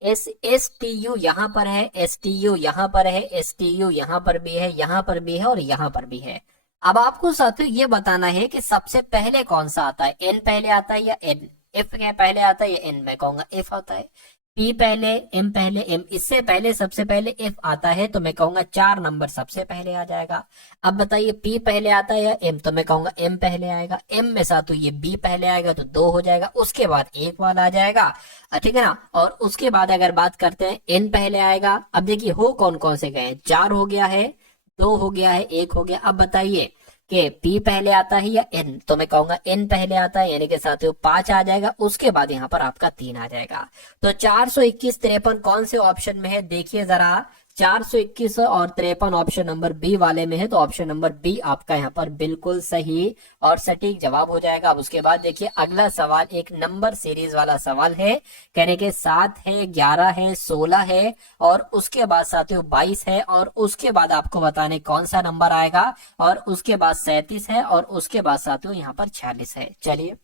एस टी यू यहाँ पर है, एस टी यू यहाँ पर है, एस टी यू यहाँ पर भी है, यहाँ पर भी है और यहाँ पर भी है। अब आपको साथियों ये बताना है कि सबसे पहले कौन सा आता है, एन पहले आता है या एन, एफ क्या पहले आता है या एन, मैं कहूंगा एफ आता है। पी पहले, एम पहले, एम इससे पहले सबसे पहले एफ आता है तो मैं कहूंगा 4 नंबर सबसे पहले आ जाएगा। अब बताइए पी पहले आता है या एम, तो मैं कहूंगा एम पहले आएगा। एम में साथ ये बी पहले आएगा तो 2 हो जाएगा, उसके बाद एक वाला आ जाएगा, ठीक है ना। और उसके बाद अगर बात करते हैं एन पहले आएगा। अब देखिए हो कौन कौन से गए, 4 हो गया है, 2 हो गया है, 1 हो गया। अब बताइए कि पी पहले आता है या एन, तो मैं कहूंगा एन पहले आता है, यानी कि साथियों 5 आ जाएगा, उसके बाद यहाँ पर आपका 3 आ जाएगा। तो 421 53 कौन से ऑप्शन में है, देखिए जरा 421 और 53 ऑप्शन नंबर बी वाले में है, तो ऑप्शन नंबर बी आपका यहाँ पर बिल्कुल सही और सटीक जवाब हो जाएगा। अब उसके बाद देखिए अगला सवाल एक नंबर सीरीज वाला सवाल है, कहने के 7 है, 11 है, 16 है और उसके बाद साथियों 22 है और उसके बाद आपको बताने कौन सा नंबर आएगा और उसके बाद 37 है और उसके बाद साथियों यहाँ पर 46 है। चलिए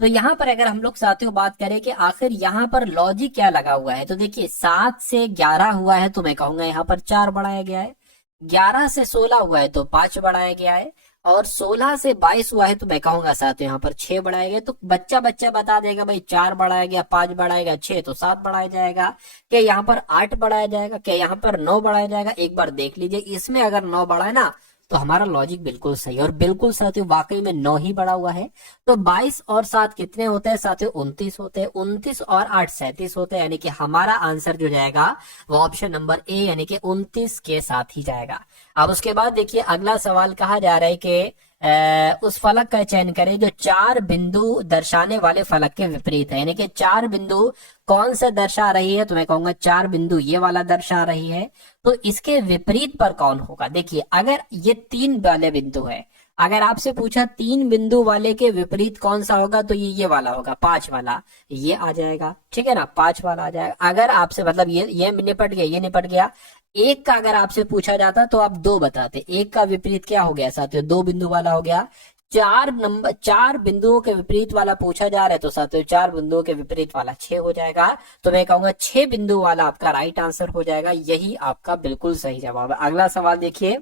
तो यहाँ पर अगर हम लोग साथियों बात करें कि आखिर यहाँ पर लॉजिक क्या लगा हुआ है, तो देखिए 7 से 11 हुआ है तो मैं कहूंगा यहाँ पर 4 बढ़ाया गया है, 11 से 16 हुआ है तो 5 बढ़ाया गया है और 16 से 22 हुआ है तो मैं कहूंगा साथियों यहाँ पर 6 बढ़ाया गया। तो बच्चा बच्चा बता देगा भाई 4 बढ़ाया गया, 5 बढ़ाया गया, 6 तो 7 बढ़ाया जाएगा, क्या यहाँ पर 8 बढ़ाया जाएगा, क्या यहाँ पर 9 बढ़ाया जाएगा। एक बार देख लीजिए, इसमें अगर 9 बढ़ाए ना तो हमारा लॉजिक बिल्कुल सही है और बिल्कुल साथियों वाकई में 9 ही बढ़ा हुआ है। तो 22 और 7 कितने होते हैं साथियों, 29 होते हैं, 29 और 8 37 होते हैं, यानी कि हमारा आंसर जो जाएगा वो ऑप्शन नंबर ए यानी कि 29 के साथ ही जाएगा। अब उसके बाद देखिए अगला सवाल कहा जा रहा है कि उस फलक का चयन करें जो 4 बिंदु दर्शाने वाले फलक के विपरीत है, यानी कि 4 बिंदु कौन सा दर्शा रही है, तो मैं कहूंगा 4 बिंदु ये वाला दर्शा रही है, तो इसके विपरीत पर कौन होगा। देखिए अगर ये 3 वाले बिंदु है, अगर आपसे पूछा 3 बिंदु वाले के विपरीत कौन सा होगा तो ये वाला होगा, 5 वाला ये आ जाएगा, ठीक है ना, 5 वाला आ जाएगा। अगर आपसे मतलब ये निपट गया, ये निपट गया। एक का अगर आपसे पूछा जाता तो आप 2 बताते, एक का विपरीत क्या हो गया साथियों, 2 बिंदु वाला हो गया। 4 बिंदुओं के विपरीत वाला पूछा जा रहा है तो साथियों 4 बिंदुओं के विपरीत वाला 6 हो जाएगा, तो मैं कहूंगा 6 बिंदु वाला आपका राइट आंसर हो जाएगा, यही आपका बिल्कुल सही जवाब है। अगला सवाल देखिए,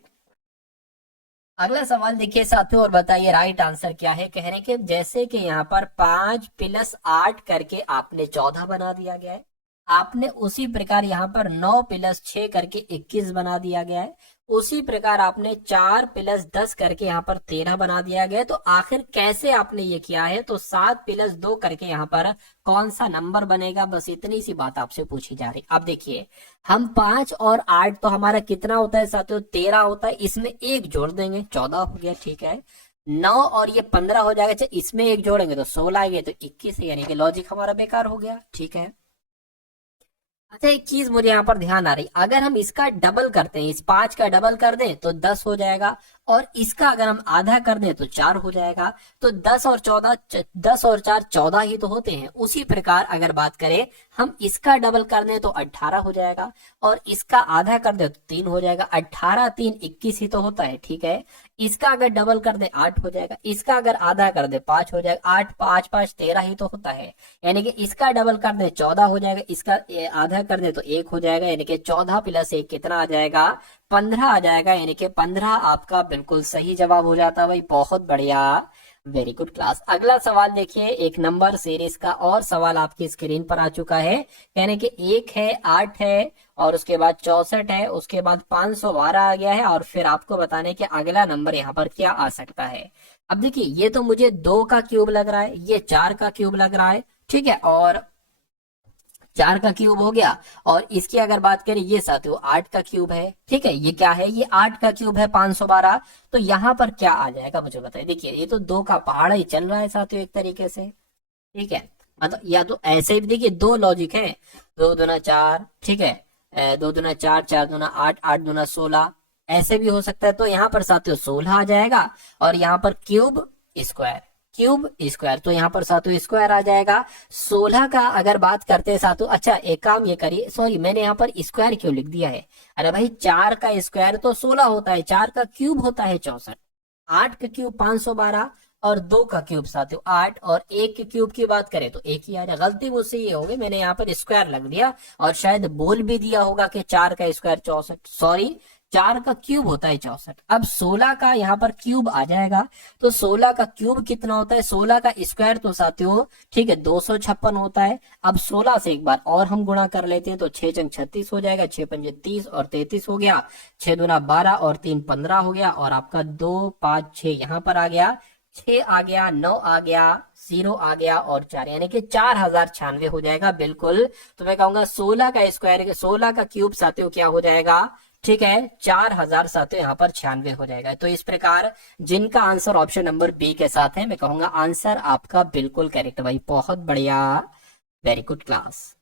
अगला सवाल देखिए साथियों और बताइए राइट आंसर क्या है। कह रहे हैं कि जैसे कि यहाँ पर 5 + 8 करके आपने 14 बना दिया गया है, आपने उसी प्रकार यहाँ पर 9 + 6 करके 21 बना दिया गया है, उसी प्रकार आपने 4 + 10 करके यहाँ पर 13 बना दिया गया है। तो आखिर कैसे आपने ये किया है, तो 7 + 2 करके यहाँ पर कौन सा नंबर बनेगा, बस इतनी सी बात आपसे पूछी जा रही। अब देखिए हम 5 और 8 तो हमारा कितना होता है साथियों, 13 होता है, इसमें एक जोड़ देंगे 14 हो गया, ठीक है। 9 और ये 15 हो जाएगा, इसमें एक जोड़ेंगे तो 16 आ गया, तो 21 है, यानी कि लॉजिक हमारा बेकार हो गया, ठीक है। अच्छा एक चीज मुझे यहाँ पर ध्यान आ रही, अगर हम इसका डबल करते हैं, इस 5 का डबल कर दें तो 10 हो जाएगा और इसका अगर हम आधा कर दें तो 4 हो जाएगा। तो 10 और 4 14 ही तो होते हैं। उसी प्रकार अगर बात करें हम इसका डबल कर दें तो 18 हो जाएगा और इसका आधा कर दे तो 3 हो जाएगा। 18 3 21 ही तो होता है, ठीक है। इसका अगर डबल कर दे 8 हो जाएगा, इसका अगर आधा कर दे 5 हो जाएगा। 8 5 5 13 ही तो होता है, यानी कि इसका डबल कर दे 14 हो जाएगा, इसका आधा कर दे तो 1 हो जाएगा, यानी कि 14 + 1 कितना आ जाएगा, 15 आ जाएगा, यानी कि 15 आपका बिल्कुल सही जवाब हो जाता है भाई, बहुत बढ़िया। Very good class. अगला सवाल देखिए, एक नंबर सीरीज का और सवाल आपकी स्क्रीन पर आ चुका है। यानी कि 1 है, 8 है और उसके बाद 64 है, उसके बाद 512 आ गया है और फिर आपको बताने कि अगला नंबर यहाँ पर क्या आ सकता है। अब देखिए, ये तो मुझे 2 का क्यूब लग रहा है, ये 4 का क्यूब लग रहा है, ठीक है, और 4 का क्यूब हो गया। और इसकी अगर बात करें, ये साथियों 8 का क्यूब है, ठीक है, ये क्या है, ये 8 का क्यूब है 512। तो यहाँ पर क्या आ जाएगा मुझे बताइए। देखिए, ये तो 2 का पहाड़ ही चल रहा है साथियों एक तरीके से, ठीक है। मतलब या तो ऐसे भी देखिए, 2 लॉजिक है, 2 दूना 4, ठीक है, 2 दूना 4, 4 दूना 8, 8 दूना 16, ऐसे भी हो सकता है। तो यहाँ पर साथियों 16 आ जाएगा और यहाँ पर क्यूब स्क्वायर, क्यूब स्क्वायर, तो यहाँ पर साथियों स्क्वायर आ जाएगा। 16 का अगर बात करते हैं साथियों, अच्छा एक काम ये करिए, सॉरी मैंने यहाँ पर स्क्वायर क्यों लिख दिया है। अरे भाई, 4 का स्क्वायर तो 16 होता है, 4 का क्यूब होता है 64, 8 का क्यूब 512 और 2 का क्यूब साथियों 8 और 1 के क्यूब की बात करें तो 1 ही आ जाएगा। गलती मुझसे ये हो गई, मैंने यहाँ पर स्क्वायर लग दिया और शायद बोल भी दिया होगा कि 4 का स्क्वायर 64, सॉरी 4 का क्यूब होता है 64। अब 16 का यहाँ पर क्यूब आ जाएगा, तो 16 का क्यूब कितना होता है, 16 का स्क्वायर तो साथियों, ठीक है, 256 होता है। अब 16 से एक बार और हम गुणा कर लेते हैं तो 6 चंग 36 हो जाएगा, 6 पंजे 30 और 33 हो गया, 6 दूना 12 और 3 15 हो गया और आपका 2 5 6 यहाँ पर आ गया, 6 आ गया, 9 आ गया, 0 आ गया और 4, यानी कि 4096 हो जाएगा बिल्कुल। तो मैं कहूंगा 16 का स्क्वायर, 16 का क्यूब साथियों क्या हो जाएगा, ठीक है, 4000 साथियों यहाँ पर 96 हो जाएगा। तो इस प्रकार जिनका आंसर ऑप्शन नंबर बी के साथ है, मैं कहूंगा आंसर आपका बिल्कुल करेक्ट भाई, बहुत बढ़िया, वेरी गुड क्लास।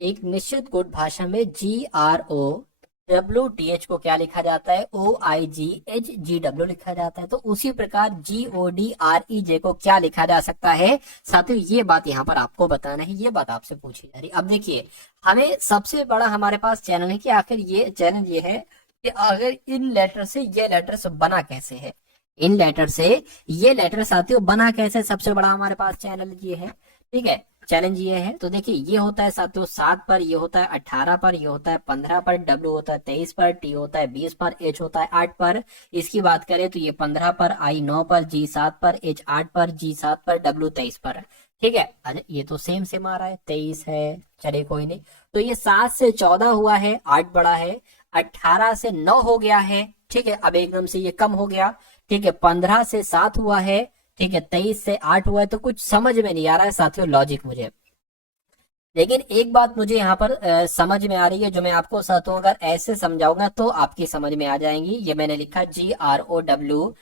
एक निश्चित गुण भाषा में GROWTH को क्या लिखा जाता है, OIGHGW लिखा जाता है। तो उसी प्रकार GODREJ को क्या लिखा जा सकता है साथियों, ये बात यहाँ पर आपको बताना है, ये बात आपसे पूछी जा रही है। अब देखिए, हमें सबसे बड़ा हमारे पास चैनल है कि आखिर ये चैनल ये है कि अगर इन लेटर से ये लेटर्स बना कैसे है, इन लेटर से ये लेटर साथियों बना कैसे, सबसे बड़ा हमारे पास चैनल ये है, ठीक है, चैलेंज ये है। तो देखिए, ये होता है साथियों 7 पर, ये होता है 18 पर, ये होता है 15 पर, W होता है 23 पर, T होता है 20 पर, H होता है 8 पर। इसकी बात करें तो ये 15 पर, I 9 पर, G 7 पर, H 8 पर, G 7 पर, W 23 पर, ठीक है। अरे ये तो सेम आ रहा है, 23 है, चलिए कोई नहीं। तो ये 7 से 14 हुआ है, 8 बड़ा है, 18 से 9 हो गया है, ठीक है, अब एकदम से ये कम हो गया, ठीक है, 15 से 7 हुआ है, ठीक है, 23 से 8 हुआ है। तो कुछ समझ में नहीं आ रहा है साथियों लॉजिक मुझे, लेकिन एक बात मुझे यहाँ पर समझ में आ रही है, जो मैं आपको साथियों अगर ऐसे समझाऊंगा तो आपकी समझ में आ जाएंगी। ये मैंने लिखा GROWT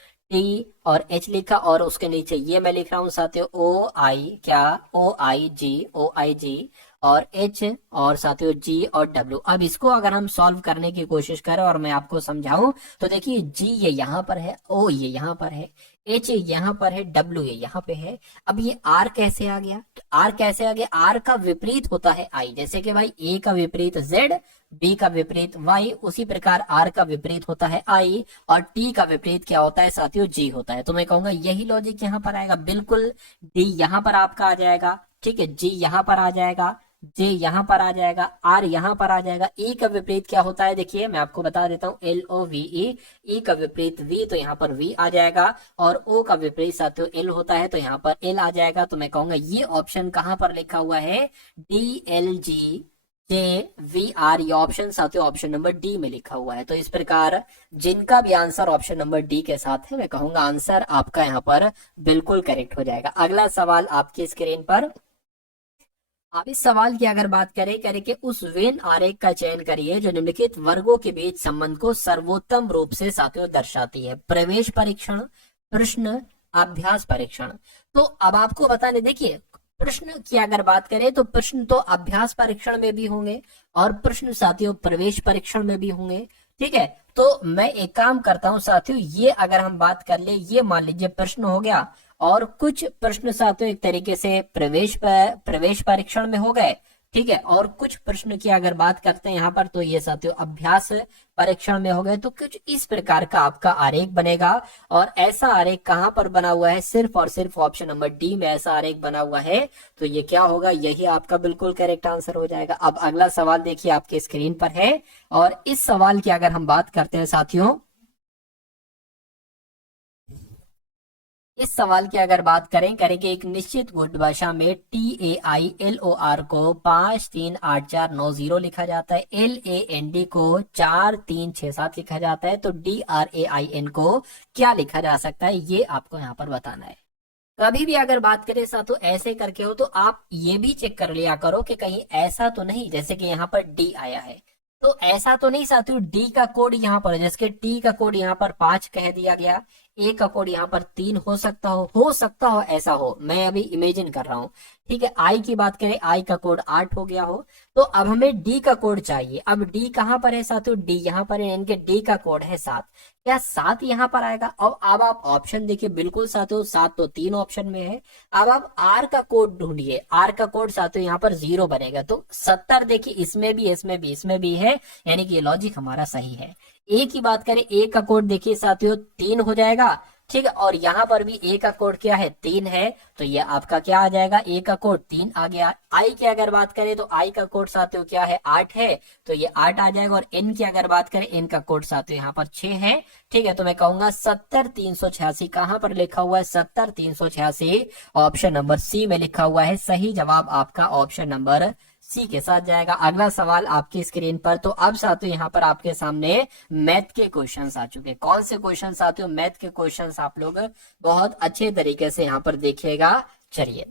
और H लिखा और उसके नीचे ये मैं लिख रहा हूँ साथियों OI, क्या OIG और H और साथियों G और W। अब इसको अगर हम सॉल्व करने की कोशिश करें और मैं आपको समझाऊं तो देखिए, G ये यहाँ पर है, O ये यहाँ पर है, H ये यहाँ पर है, W ये यहाँ पे है। अब ये R कैसे आ गया, तो R कैसे आ गया, R का विपरीत होता है I, जैसे कि भाई A का विपरीत Z, B का विपरीत Y, उसी प्रकार R का विपरीत होता है I और T का विपरीत क्या होता है साथियों, G होता है। तो मैं कहूंगा यही लॉजिक यहाँ पर आएगा, बिल्कुल D यहाँ पर आपका आ जाएगा, ठीक है, G यहाँ पर आ जाएगा, J यहाँ पर आ जाएगा, R यहाँ पर आ जाएगा। E का विपरीत क्या होता है, देखिए मैं आपको बता देता हूँ, LOVE, E का विपरीत V, तो यहाँ पर V आ जाएगा और O का विपरीत साथियों L होता है, तो यहाँ पर L आ जाएगा। तो मैं कहूंगा ये ऑप्शन कहाँ पर लिखा हुआ है, DLGJVR, ये ऑप्शन साथियों ऑप्शन नंबर डी में लिखा हुआ है। तो इस प्रकार जिनका भी आंसर ऑप्शन नंबर डी के साथ है, मैं कहूंगा आंसर आपका यहाँ पर बिल्कुल करेक्ट हो जाएगा। अगला सवाल आपकी स्क्रीन पर, अब इस सवाल की अगर बात करें कि उस वेन आरेख का चयन करिए जो निम्नलिखित वर्गों के बीच संबंध को सर्वोत्तम रूप से साथियों दर्शाती है। प्रवेश परीक्षण, प्रश्न, अभ्यास परीक्षण। तो अब आपको बताने, देखिए प्रश्न की अगर बात करें तो प्रश्न तो अभ्यास परीक्षण में भी होंगे और प्रश्न साथियों प्रवेश परीक्षण में भी होंगे, ठीक है। तो मैं एक काम करता हूं साथियों, ये अगर हम बात कर ले, ये मान लीजिए प्रश्न हो गया और कुछ प्रश्न साथियों एक तरीके से प्रवेश परीक्षण में हो गए, ठीक है, और कुछ प्रश्न की अगर बात करते हैं यहाँ पर तो ये साथियों अभ्यास परीक्षण में हो गए। तो कुछ इस प्रकार का आपका आरेख बनेगा और ऐसा आरेख कहाँ पर बना हुआ है, सिर्फ और सिर्फ ऑप्शन नंबर डी में ऐसा आरेख बना हुआ है। तो ये क्या होगा, यही आपका बिल्कुल करेक्ट आंसर हो जाएगा। अब अगला सवाल देखिए आपके स्क्रीन पर है और इस सवाल की अगर हम बात करते हैं साथियों, इस सवाल की अगर बात करें कि एक निश्चित गुण भाषा में TAILOR को 53849 लिखा जाता है, LAND को 4367 लिखा जाता है, तो DRAIN को क्या लिखा जा सकता है, ये आपको यहाँ पर बताना है। कभी भी अगर बात करें साथियों ऐसे करके हो तो आप ये भी चेक कर लिया करो कि कहीं ऐसा तो नहीं, जैसे कि यहाँ पर डी आया है तो ऐसा तो नहीं साथियों डी का कोड यहाँ पर, जैसे टी का कोड यहाँ पर 5 कह दिया गया, ए का कोड यहाँ पर 3 हो सकता हो ऐसा हो, मैं अभी इमेजिन कर रहा हूँ। ठीक है, आई की बात करें आई का कोड 8 हो गया हो, तो अब हमें डी का कोड चाहिए। अब डी कहाँ पर है साथियों, डी यहाँ पर है, इनके डी का कोड है 7, क्या 7 यहाँ पर आएगा। अब आप ऑप्शन देखिए, बिल्कुल साथियों 7 तो 3 ऑप्शन में है। अब आप आर का कोड ढूंढिए, आर का कोड साथियों यहाँ पर 0 बनेगा, तो 70 देखिए इसमें भी इसमें भी है, यानी कि ये लॉजिक हमारा सही है। ए की बात करें, ए का कोड देखिए साथियों 3 हो जाएगा। ठीक है, और यहाँ पर भी ए का कोड क्या है 3 है, तो ये आपका क्या आ जाएगा, ए का कोड 3 आ गया। आई की अगर बात करें तो आई का कोड साथियों क्या है 8 है, तो ये 8 आ जाएगा। और एन की अगर बात करें, एन का कोड साथियों यहाँ पर 6 है। ठीक है, तो मैं कहूंगा 70386 कहां पर लिखा हुआ है, 70386 ऑप्शन नंबर सी में लिखा हुआ है। सही जवाब आपका ऑप्शन नंबर सी के साथ जाएगा। अगला सवाल आपकी स्क्रीन पर, तो अब साथियों यहाँ पर आपके सामने मैथ के क्वेश्चंस आ चुके हैं। कौन से क्वेश्चन साथियों, मैथ के क्वेश्चंस आप लोग बहुत अच्छे तरीके से यहाँ पर देखिएगा। चलिए,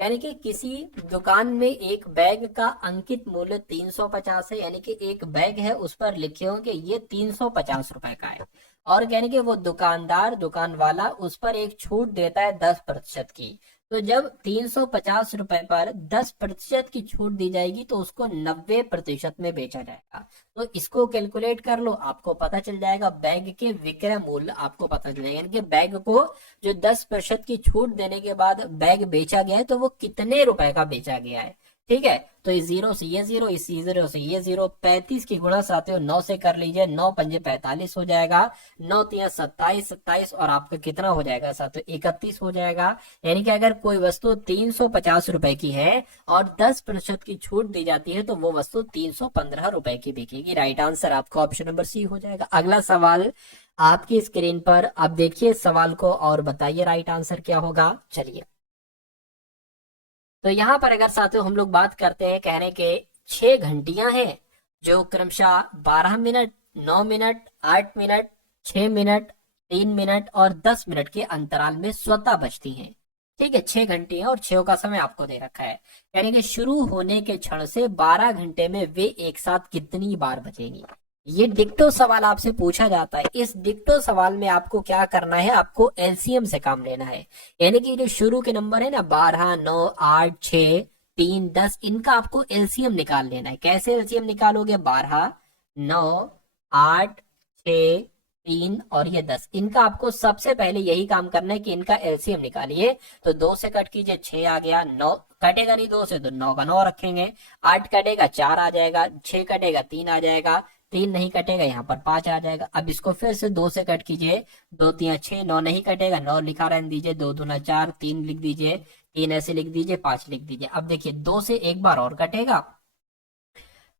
यानी कि किसी दुकान में एक बैग का अंकित मूल्य 350 है, यानी कि एक बैग है उस पर लिखे हो कि ये 350 रुपए का है, और यानी कि वो दुकान वाला उस पर एक छूट देता है 10% की। तो जब 350 रुपए पर 10% की छूट दी जाएगी तो उसको 90% में बेचा जाएगा। तो इसको कैलकुलेट कर लो, आपको पता चल जाएगा बैग के विक्रय मूल्य आपको पता चल जाएगा, यानी कि बैग को जो 10% की छूट देने के बाद बैग बेचा गया है तो वो कितने रुपए का बेचा गया है। ठीक है, तो इस 0 से ये 0, इस 0 से ये 0, 35 की गुणा साथियों 9 से कर लीजिए, 9 पंजे 45 हो जाएगा, 9 तिया 27, 27 और आपका कितना हो जाएगा साथियों 31 हो जाएगा। यानी कि अगर कोई वस्तु 350 रुपए की है और 10% की छूट दी जाती है तो वो वस्तु 315 रुपए की बिकेगी। राइट आंसर आपका ऑप्शन नंबर सी हो जाएगा। अगला सवाल आपकी स्क्रीन पर, अब देखिए सवाल को और बताइए राइट आंसर क्या होगा। चलिए, तो यहाँ पर अगर साथियों हम लोग बात करते हैं, कह रहे हैं कि 6 घंटियां हैं जो क्रमशः 12 minute, 9 minute, 8 minute, 6 minute, 3 minute और 10 मिनट के अंतराल में स्वतः बजती हैं। ठीक है, 6 घंटे हैं और 6 का समय आपको दे रखा है, यानी कि शुरू होने के क्षण से 12 घंटे में वे एक साथ कितनी बार बजेंगी। ये डिक्टो सवाल आपसे पूछा जाता है। इस डिक्टो सवाल में आपको क्या करना है, आपको एलसीएम से काम लेना है, यानी कि जो शुरू के नंबर है ना 12, 9, 8, 6, 3, 10, इनका आपको एलसीएम निकाल लेना है। कैसे एलसीएम निकालोगे, 12, 9, 8, 6, 3 और ये 10, इनका आपको सबसे पहले यही काम करना है कि इनका एलसीएम निकालिए। तो 2 से कट कीजिए 6 आ गया, 9 कटेगा नहीं 2 से तो 9 का 9 रखेंगे, 8 कटेगा 4 आ जाएगा, 6 कटेगा 3 आ जाएगा, 3 नहीं कटेगा यहाँ पर 5 आ जाएगा। अब इसको फिर से 2 से कट कीजिए, 2 3 6, 9 नहीं कटेगा, 9 लिखा रहने दीजिए, 2 दूना 4, 3 लिख दीजिए, 3 ऐसे लिख दीजिए, 5 लिख दीजिए। अब देखिए 2 से एक बार और कटेगा,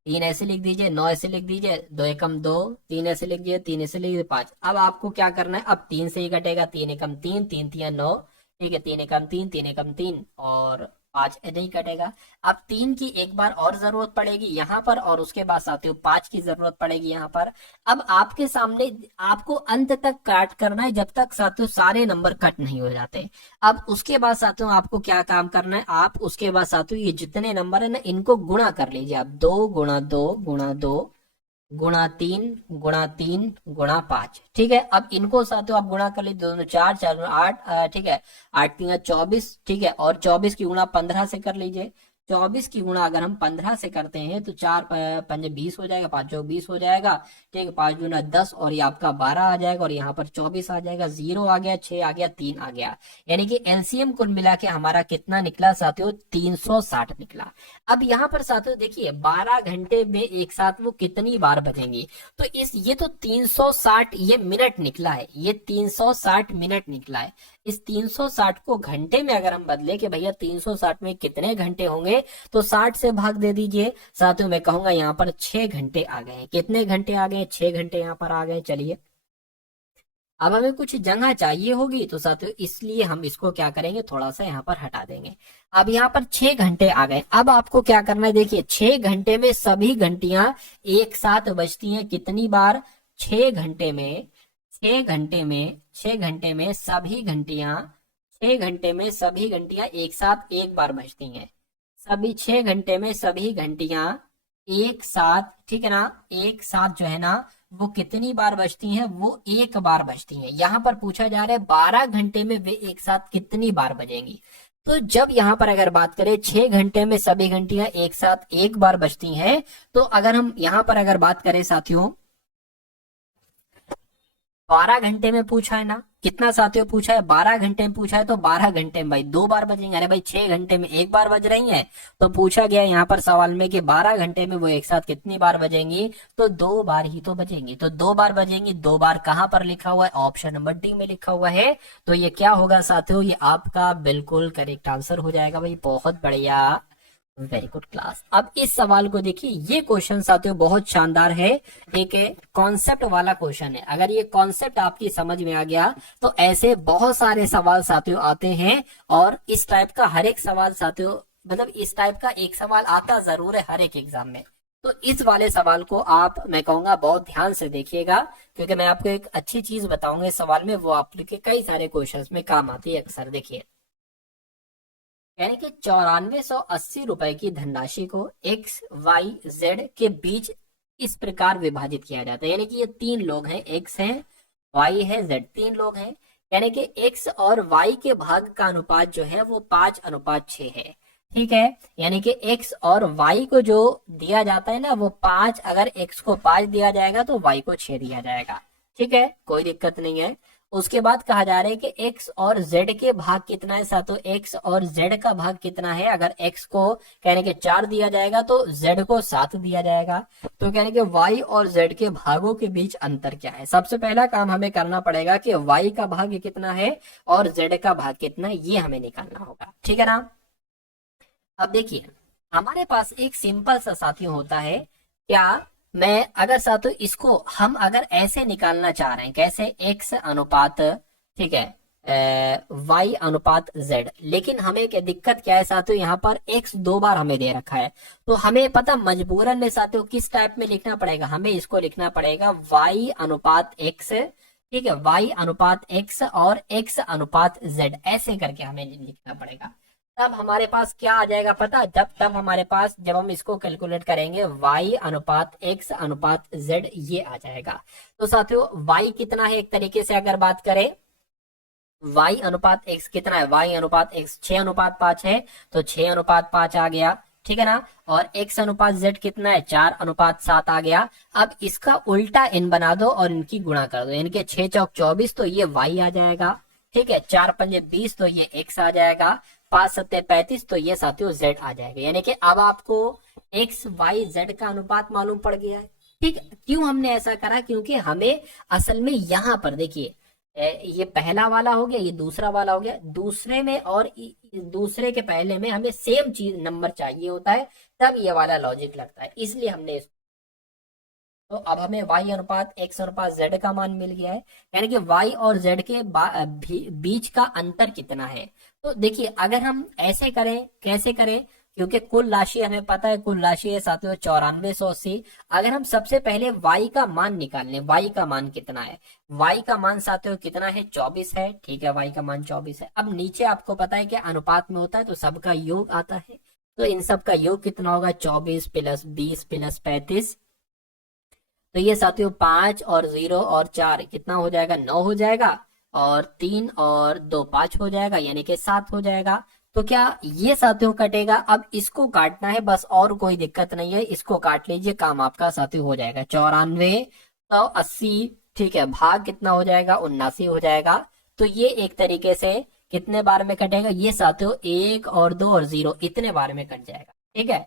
3 ऐसे लिख दीजिए, 9 ऐसे लिख दीजिए, 2 एकम 2, 3 ऐसे लिख दीजिए, 3 ऐसे लिख दीजिए, 5। अब आपको क्या करना है, अब 3 से ही कटेगा, 3 एकम 3, 3 3 9, ठीक है, 3 एकम 3, 3 एकम 3 और 5 नहीं कटेगा। अब 3 की एक बार और जरूरत पड़ेगी यहाँ पर, और उसके बाद साथियों 5 की जरूरत पड़ेगी यहाँ पर। अब आपके सामने आपको अंत तक काट करना है, जब तक साथियों सारे नंबर कट नहीं हो जाते। अब उसके बाद साथियों आपको क्या काम करना है, आप उसके बाद साथियों ये जितने नंबर है ना इनको गुणा कर लीजिए आप, 2 गुणा 2 गुणा 2 गुणा 3 गुणा 3 गुणा 5। ठीक है, अब इनको साथियों आप गुणा कर लीजिए, 2 4 4 8, ठीक है, 8 3 24, ठीक है, और 24 की गुणा 15 से कर लीजिए। 24 की गुणा अगर हम 15 से करते हैं तो 4 पंजे 20 हो जाएगा, 5 चौक 20 हो जाएगा, ठीक है, 5 दूना 10 और ये आपका 12 आ जाएगा, और यहाँ पर 24 आ जाएगा, 0 आ गया, 6 आ गया, 3 आ गया, यानी कि एलसीएम कुल मिला के हमारा कितना निकला साथियों 360 निकला। अब यहाँ पर साथियों देखिए 12 घंटे में एक साथ वो कितनी बार बजेंगी, तो ये तो 360 ये मिनट निकला है, ये 360 मिनट निकला है। इस 360 को घंटे में अगर हम बदले कि भैया 360 में कितने घंटे होंगे, तो 60 से भाग दे दीजिए। साथियों मैं कहूंगा यहाँ पर 6 घंटे आ गए हैं। कितने घंटे आ गए, 6 घंटे यहाँ पर आ गए। चलिए अब हमें कुछ जगह चाहिए होगी, तो साथियों इसलिए हम इसको क्या करेंगे, थोड़ा सा यहाँ पर हटा देंगे। अब यहाँ पर 6 घंटे आ गए। अब आपको क्या करना है, देखिए 6 घंटे में सभी घंटियां एक साथ बजती हैं कितनी बार, 6 घंटे में, 6 घंटे में, 6 घंटे में सभी घंटियां, 6 घंटे में सभी घंटियां एक साथ एक बार बजती हैं। सभी 6 घंटे में सभी घंटियां एक साथ, ठीक है ना, एक साथ जो है ना वो कितनी बार बजती हैं, वो एक बार बजती हैं। यहाँ पर पूछा जा रहा है 12 घंटे में वे एक साथ कितनी बार बजेंगी। तो जब यहाँ पर अगर बात करें 6 घंटे में सभी घंटियां एक साथ एक बार बजती हैं, तो अगर हम यहाँ पर अगर बात करें साथियों 12 घंटे में पूछा है ना, कितना साथियों पूछा है, 12 घंटे में पूछा है, तो 12 घंटे में भाई 2 बार बजेंगे। अरे भाई 6 घंटे में एक बार बज रही हैं, तो पूछा गया यहाँ पर सवाल में कि 12 घंटे में वो एक साथ कितनी बार बजेंगी, तो 2 बार ही तो बजेंगी। तो 2 बार बजेंगी, 2 बार कहाँ पर लिखा हुआ है, ऑप्शन नंबर डी में लिखा हुआ है। तो ये क्या होगा साथियों, ये आपका बिल्कुल करेक्ट आंसर हो जाएगा भाई। बहुत बढ़िया, वेरी गुड क्लास। अब इस सवाल को देखिए, ये क्वेश्चन साथियों बहुत शानदार है, एक कॉन्सेप्ट वाला क्वेश्चन है। अगर ये कॉन्सेप्ट आपकी समझ में आ गया तो ऐसे बहुत सारे सवाल साथियों आते हैं, और इस टाइप का हर एक सवाल साथियों, मतलब इस टाइप का एक सवाल आता जरूर है हर एक एग्जाम में। तो इस वाले सवाल को आप, मैं कहूंगा बहुत ध्यान से देखिएगा, क्योंकि मैं आपको एक अच्छी चीज बताऊंगा इस सवाल में, वो आपके कई सारे क्वेश्चन में काम आती है अक्सर। देखिए यानी कि 9480 रुपए की धनराशि को एक्स वाई जेड के बीच इस प्रकार विभाजित किया जाता है। यानी कि ये 3 लोग हैं, एक्स है, वाई है, जेड, 3 लोग हैं। यानी कि एक्स और वाई के भाग का अनुपात जो है वो 5:6 है। ठीक है, यानी कि एक्स और वाई को जो दिया जाता है ना वो 5, अगर एक्स को 5 दिया जाएगा तो वाई को 6 दिया जाएगा। ठीक है, कोई दिक्कत नहीं है। उसके बाद कहा जा रहा है कि x और z के भाग कितना है साथियों, x और z का भाग कितना है। अगर x को कहने के 4 दिया जाएगा तो z को 7 दिया जाएगा। तो कहने के y और z के भागों के बीच अंतर क्या है। सबसे पहला काम हमें करना पड़ेगा कि y का भाग कितना है और z का भाग कितना है, ये हमें निकालना होगा। ठीक है ना। अब देखिए हमारे पास एक सिंपल सा साथियों होता है, क्या मैं अगर साथियों इसको हम अगर ऐसे निकालना चाह रहे हैं, कैसे, x अनुपात, ठीक है, y अनुपात z, लेकिन हमें क्या दिक्कत क्या है साथियों, यहाँ पर x 2 बार हमें दे रखा है। तो हमें पता मजबूरन में साथियों किस टाइप में लिखना पड़ेगा, हमें इसको लिखना पड़ेगा y अनुपात x, ठीक है, y अनुपात x और x अनुपात z, ऐसे करके हमें लिखना पड़ेगा। तब हमारे पास क्या आ जाएगा पता, तब हमारे पास जब हम इसको कैलकुलेट करेंगे y अनुपात x अनुपात z, ये आ जाएगा। तो साथियों y कितना है, एक तरीके से अगर बात करें y अनुपात x कितना है, y अनुपात x 6:5 है, तो 6:5 आ गया। ठीक है ना। और x अनुपात z कितना है, 4:7 आ गया। अब इसका उल्टा n बना दो और इनकी गुणा कर दो, यानी कि 6 चौक 24, तो ये y आ जाएगा। ठीक है, 4 पंजे 20, तो ये x आ जाएगा। 5 सत्ते 35, तो ये साथियों z आ जाएगा। यानी कि अब आपको x y z का अनुपात मालूम पड़ गया है। ठीक, क्यों हमने ऐसा करा, क्योंकि हमें असल में यहाँ पर देखिए ये पहला वाला हो गया, ये दूसरा वाला हो गया, दूसरे में और दूसरे के पहले में हमें सेम चीज नंबर चाहिए होता है, तब ये वाला लॉजिक लगता है, इसलिए हमने तो अब हमें y अनुपात x अनुपात z का मान मिल गया है। यानी कि y और z के बीच का अंतर कितना है। तो देखिए अगर हम ऐसे करें, कैसे करें, क्योंकि कुल राशि हमें पता है, कुल राशि है साथियों 9480। अगर हम सबसे पहले y का मान निकाल लें, y का मान कितना है, y का मान साथियों कितना है, 24 है। ठीक है, y का मान 24 है। अब नीचे आपको पता है कि अनुपात में होता है तो सबका योग आता है, तो इन सब का योग कितना होगा, 24 + 20 + 35, तो ये साथियों 5 और 0 और 4 कितना हो जाएगा, 9 हो जाएगा, और 3 और 2 5 हो जाएगा, यानी कि 7 हो जाएगा। तो क्या ये साथियों कटेगा, अब इसको काटना है बस, और कोई दिक्कत नहीं है, इसको काट लीजिए, काम आपका साथियों हो जाएगा। 94 तो 80, ठीक है, भाग कितना हो जाएगा, 79 हो जाएगा। तो ये एक तरीके से कितने बार में कटेगा, ये साथियों 1 और 2 और 0 इतने बार में कट जाएगा। ठीक है,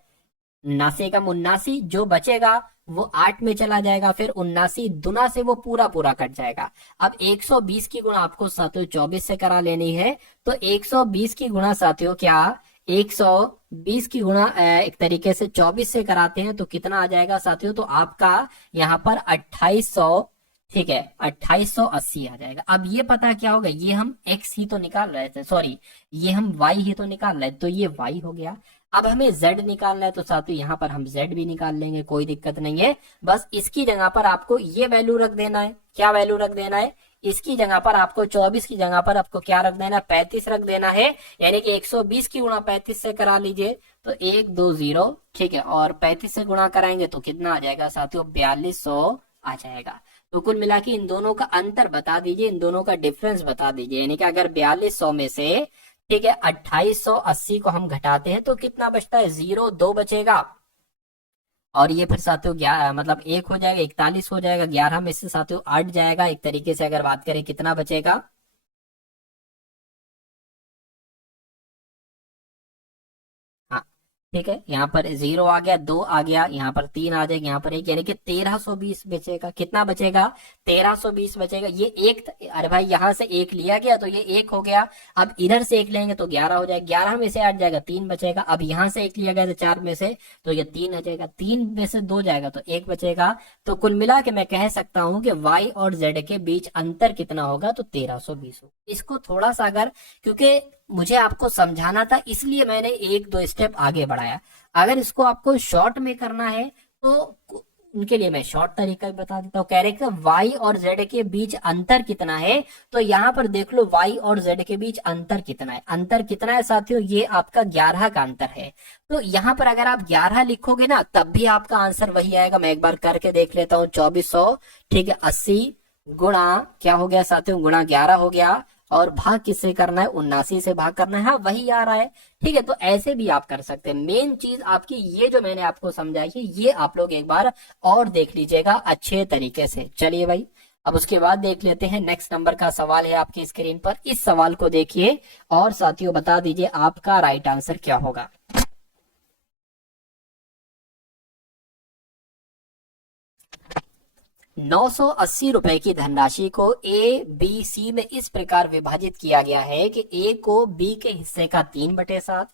79 का 79, जो बचेगा वो 8 में चला जाएगा, फिर 79 दुना से वो पूरा पूरा कट जाएगा। अब 120 की गुणा आपको साथियों 24 से करा लेनी है, तो 120 की गुणा साथियों क्या, 120 की गुणा एक तरीके से 24 से कराते हैं तो कितना आ जाएगा साथियों, तो आपका यहाँ पर 2800, ठीक है, 2880 आ जाएगा। अब ये पता क्या होगा, ये हम x ही तो निकाल रहे थे, सॉरी ये हम y ही तो निकाल रहे थे, तो ये y हो गया। अब हमें z निकालना है, तो साथियों यहाँ पर हम z भी निकाल लेंगे, कोई दिक्कत नहीं है। बस इसकी जगह पर आपको ये वैल्यू रख देना है। क्या वैल्यू रख देना है? इसकी जगह पर आपको 24 की जगह पर आपको क्या रख देना है? 35 रख देना है। यानी कि 120 की गुणा 35 से करा लीजिए, तो 120, ठीक है, और 35 से गुणा कराएंगे तो कितना आ जाएगा साथियों? 4200 आ जाएगा। तो कुल मिला के इन दोनों का अंतर बता दीजिए, इन दोनों का डिफरेंस बता दीजिए। यानी कि अगर 4200 में से, ठीक है, 2880 को हम घटाते हैं तो कितना बचता है? 2 बचेगा। और ये फिर साथियों 11 मतलब 1 हो जाएगा, 41 हो जाएगा, 11 में से साथियों 8 जाएगा। एक तरीके से अगर बात करें कितना बचेगा? हाँ, ठीक है, यहाँ पर 0 आ गया, 2 आ गया, यहाँ पर 3 आ जाएगा, यहाँ पर 1, यानी कि 1320 बचेगा। कितना बचेगा? 1320 बचेगा। ये एक, अरे भाई यहाँ से 1 लिया गया तो ये 1 हो गया। अब इधर से 1 लेंगे तो 11 हो जाएगा, 11 में से 8 जाएगा, 3 बचेगा। अब यहाँ से 1 लिया गया तो 4 में से, तो ये 3 आ जाएगा, 3 में से 2 जाएगा तो 1 बचेगा। तो कुल मिला के मैं कह सकता हूँ कि y और z के बीच अंतर कितना होगा? तो 1320 होगा। इसको थोड़ा सा अगर, क्योंकि मुझे आपको समझाना था इसलिए मैंने 1-2 स्टेप आगे बढ़ाया। अगर इसको आपको शॉर्ट में करना है तो उनके लिए मैं शॉर्ट तरीका भी बता देता हूँ। कह रहे कि y और z के बीच अंतर कितना है, तो यहाँ पर देख लो y और z के बीच अंतर कितना है। अंतर कितना है साथियों? ये आपका 11 का अंतर है। तो यहाँ पर अगर आप 11 लिखोगे ना तब भी आपका आंसर वही आएगा। मैं एक बार करके देख लेता हूँ। 2400, ठीक है, 80 गुणा क्या हो गया साथियों? गुणा 11 हो गया। और भाग किससे करना है? 79 से भाग करना है। हाँ, वही आ रहा है। ठीक है, तो ऐसे भी आप कर सकते हैं। मेन चीज आपकी ये जो मैंने आपको समझाई है, ये आप लोग एक बार और देख लीजिएगा अच्छे तरीके से। चलिए भाई, अब उसके बाद देख लेते हैं नेक्स्ट नंबर का सवाल है आपकी स्क्रीन पर। इस सवाल को देखिए और साथियों बता दीजिए आपका राइट आंसर क्या होगा। 980 रुपए की धनराशि को ए बी सी में इस प्रकार विभाजित किया गया है कि ए को बी के हिस्से का 3/7,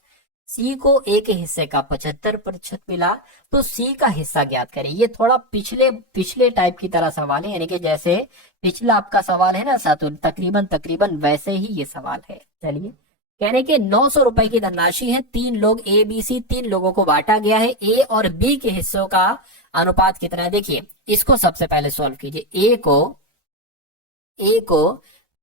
सी को ए के हिस्से का 75% मिला, तो सी का हिस्सा ज्ञात करें। ये थोड़ा पिछले पिछले टाइप की तरह सवाल है, यानी कि जैसे पिछला आपका सवाल है ना सातुल, तकरीबन तकरीबन वैसे ही ये सवाल है। चलिए, कहने के 900 रुपए की धनराशि है, 3 लोग ए बी सी, 3 लोगों को बांटा गया है। ए और बी के हिस्सों का अनुपात कितना है? देखिए, इसको सबसे पहले सॉल्व कीजिए। ए को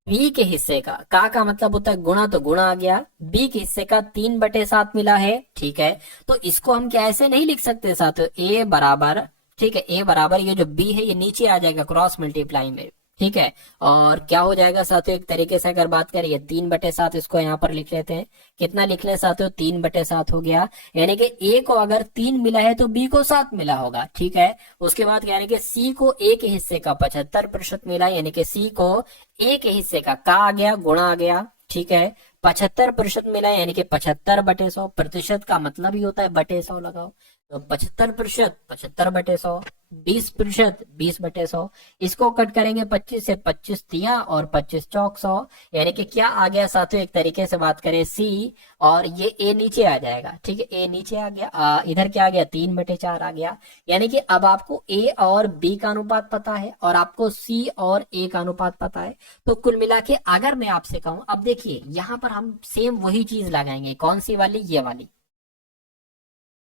बी के हिस्से का मतलब होता है गुणा, तो गुणा आ गया। बी के हिस्से का 3/7 मिला है, ठीक है। तो इसको हम क्या ऐसे नहीं लिख सकते साथियों? ए बराबर, ठीक है, ए बराबर ये जो बी है ये नीचे आ जाएगा क्रॉस मल्टीप्लाई में, ठीक है। और क्या हो जाएगा साथियों? एक तरीके से अगर बात करें, 3/7 इसको यहाँ पर लिख लेते हैं। कितना लिख लें साथियों? 3/7 हो गया। यानी कि ए को अगर 3 मिला है तो बी को 7 मिला होगा, ठीक है। उसके बाद यानी कि सी को ए के हिस्से का 75% मिला, यानी कि सी को ए के हिस्से का आ गया, गुणा आ गया, ठीक है। 75% मिला, यानी कि 75/100। प्रतिशत का मतलब ही होता है बटे 100 लगाओ, तो 75%, 75/100। 20%, 20/100। इसको कट करेंगे 25 से, 25 दिया और 25 चौक 100, यानी कि क्या आ गया साथियों? एक तरीके से बात करें सी, और ये ए नीचे आ जाएगा, ठीक है। ए नीचे आ गया, इधर क्या आ गया? 3/4 आ गया। यानी कि अब आपको ए और बी का अनुपात पता है और आपको सी और ए का अनुपात पता है। तो कुल मिला के अगर मैं आपसे कहूं, अब देखिए यहाँ पर हम सेम वही चीज लगाएंगे। कौन सी वाली?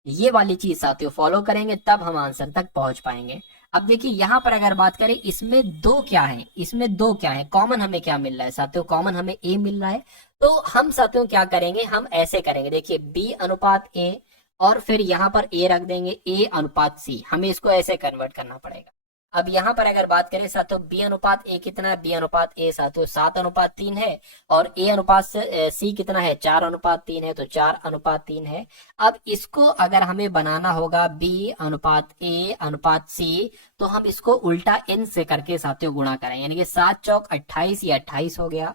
ये वाली चीज साथियों फॉलो करेंगे तब हम आंसर तक पहुंच पाएंगे। अब देखिए यहाँ पर अगर बात करें, इसमें दो क्या है? कॉमन हमें क्या मिल रहा है साथियों? कॉमन हमें ए मिल रहा है। तो हम साथियों क्या करेंगे? हम ऐसे करेंगे, देखिए बी अनुपात ए, और फिर यहाँ पर ए रख देंगे, ए अनुपात सी। हमें इसको ऐसे कन्वर्ट करना पड़ेगा। अब यहाँ पर अगर बात करें साथियों, बी अनुपात ए कितना है? बी अनुपात ए साथियों 7/3 है, और ए अनुपात सी कितना है? 4/3 है, तो 4/3 है। अब इसको अगर हमें बनाना होगा बी अनुपात ए अनुपात सी, तो हम इसको उल्टा n से करके साथियों गुणा करें, यानी कि 7 चौक 28, ये 28 हो गया,